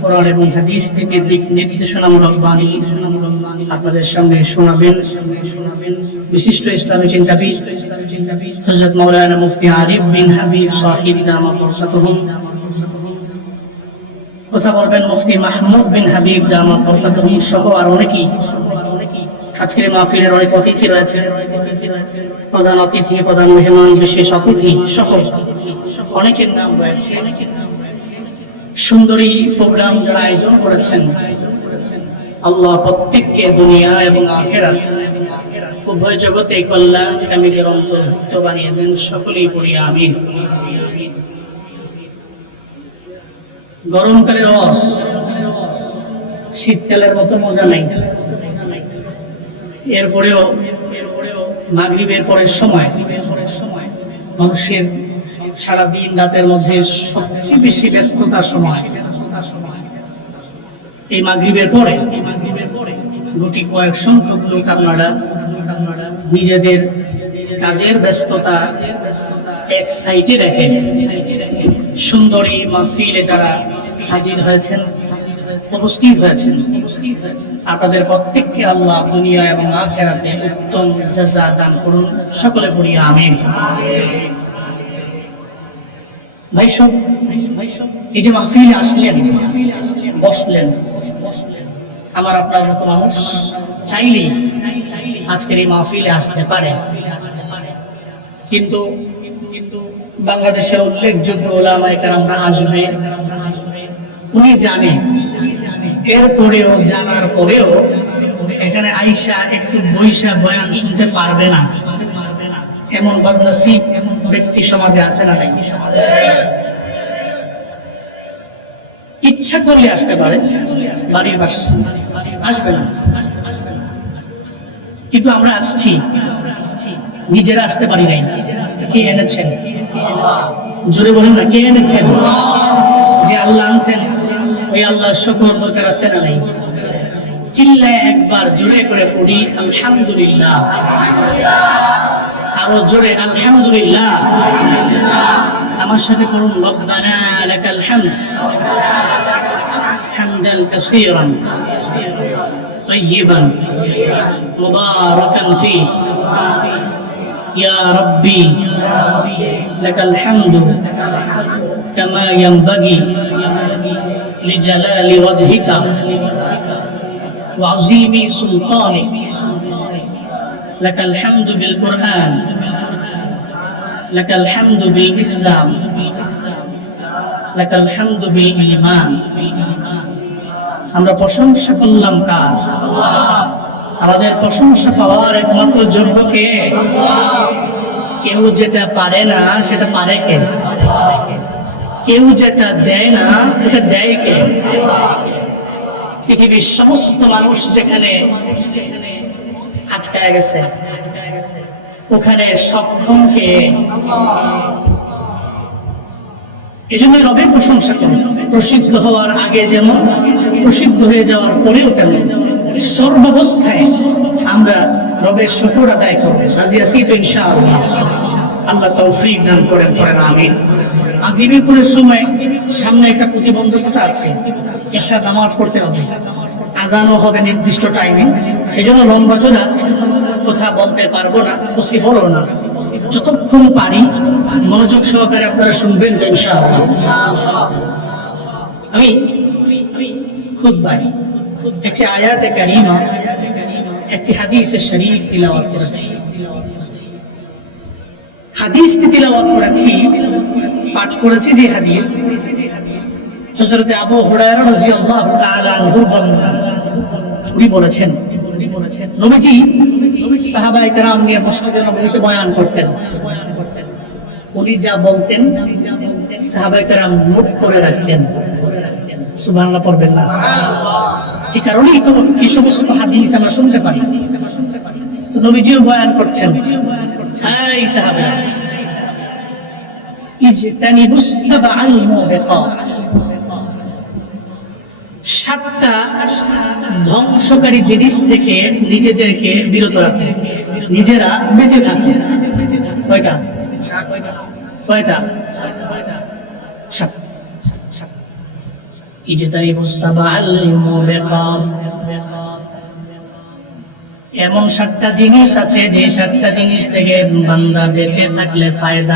কোরআন এবং হাদিস থেকে দিক নির্দেশনামূলক বাণী আপনাদের সামনে শোনাবেন বিশিষ্ট ইসলামী চিন্তাবিদ হযরত মাওলানা মুফতি আরিফ বিন হাবিব সাহিব দামাত বরকাতুহু কথা বলবেন মুফতি মাহমুদ বিন হাবিব দামাত বরকাতুহু সহ আর অনেকেই আজকের মাহফিলের অনেক অতিথি রয়েছে প্রধান অতিথি প্রধান মেহমান বিশেষ অতিথি সহ অনেকের নাম রয়েছে সুন্দরী প্রোগ্রাম যারা আয়োজন করেছেন আল্লাহ প্রত্যেককে দুনিয়া এবং আখিরাত উভয় জগতে কল্যাণকামীদের অন্তর্ভুক্ত বানিয়ে দেন সকলেই পড়ি আমিন গরমকালে রস, শীতকালের মতো মজা নাই। এরপরেও মাগরিবের পরের সময় মানুষের সারা দিন রাতের মধ্যে সবচেয়ে বেশি ব্যস্ততার সময় এই মাগরিবের পরে। গুটি কয়েক সংখ্যক লোক আপনারা নিজেদের কাজের ব্যস্ততা এক সাইডে রেখে সুন্দরী মাহফিলে যারা হাজির হয়েছেন, উপস্থিত হয়েছেন, আপনাদের প্রত্যেককে আল্লাহ দুনিয়া এবং আখিরাতে উত্তম জাযা দান করুন। সকলে পড়ি আমিন। ভাই সব এই যে মাহফিলে আসলেন, বসলেন, আমার আপনার মতো মানুষ চাইলেই আজকের এই মাহফিলে আসতে পারে, কিন্তু বাংলাদেশের উল্লেখযোগ্য ওলামায়ে কেরামরা আসবে, উনি জানে, এরপরেও জানার পরেও এখানে আইসা একটু বৈশা বয়ান শুনতে পারবে না, এমন বদনসিব ব্যক্তি সমাজে আছে না নাই? ইচ্ছা করলে আসতে পারে, বাড়ির বাস আসবে না, কিন্তু আমরা আসছি, নিজেরা আসতে পারি নাই। কে এনেছেন? জোরে বলেন না, কে এনেছেন? যে আল্লাহ আনছেন, ওই আল্লাহর শুকর দরকার আছে না নাই? চিল্লায় একবার জোরে করে পড়ি আলহামদুলিল্লাহ, আরো জোরে আলহামদুলিল্লাহ। আমার সাথে পড়ুন রব্বানা লাকাল হামদ হামদান কাসীরান طيبا مباركا فيه يا ربي لك الحمد كما ينبغي لجلال وجهك وعظيم سلطانك لك الحمد بالقرآن لك الحمد بالإسلام لك الحمد بالإيمان। আমরা প্রশংসা করলাম কার? আমাদের প্রশংসা পাওয়ার একমাত্র যোগ্য কে? কেউ যেটা পারে না সেটা পারে কে? কেউ যেটা দেয় না ওটা দেয় কে? পৃথিবীর সমস্ত মানুষ যেখানে আটকায় গেছে, ওখানে সক্ষম কে? এই জন্য রবের প্রশংসা করুন। প্রসিদ্ধ হওয়ার আগে যেমন, প্রসিদ্ধ হয়ে যাওয়ার পরেও তেমন সর্বাবস্থায় আমরা রবের শুকর আদায় করব। রাজি আছি তো ইনশাআল্লাহ? আল্লাহ তৌফিক দান করেন, করেন আমিন। মাগরিবের সময় সামনে একটা প্রতিবন্ধকতা আছে, এশার নামাজ পড়তে হবে, আজানও হবে নির্দিষ্ট টাইমে, সেজন্য লম্বা চোরা কথা বলতে পারবো না, পসিবল না। যতক্ষণ পারি মনোযোগ সহকারে আপনারা শুনবেন তো ইনশাআল্লাহ। আমি খুতবায় একটি আয়াতে কারিমা, একটি হাদিসে শরীফ তিলাওয়াত করেছি। হাদিসটি তিলাওয়াত করেছি, পাঠ করেছি যে হাদিস হযরত আবু হুরায়রা রাদিয়াল্লাহু তাআলা আনহু বর্ণনা। উনি বলেছেন, নবীজি সাহাবায়ে কেরাম নিয়ে মসজিদে নববীতে বয়ান করতেন। উনি যা বলতেন সাহাবায়ে কেরাম নোট করে রাখতেন। সুবহানাল্লাহ পড়বেন না? এই কারণেই তো এই সমস্ত হাদিস আমরা শুনতে পারি। নবীজিও বয়ান করছেন, এই সাহাবা ইজতানিবুস সাবআল মুবিকাত, 7টা ধ্বংসকারী জিনিস থেকে নিজেদেরকে বিরত রাখে, নিজেরা বেঁচে থাকে। কয়টা? কয়টা? 7। ইজতানিবুস সাবআল মুবিকাত, এমন 7টা জিনিস আছে যে 7টা জিনিস থেকে বান্দা বেঁচে থাকলে ফায়দা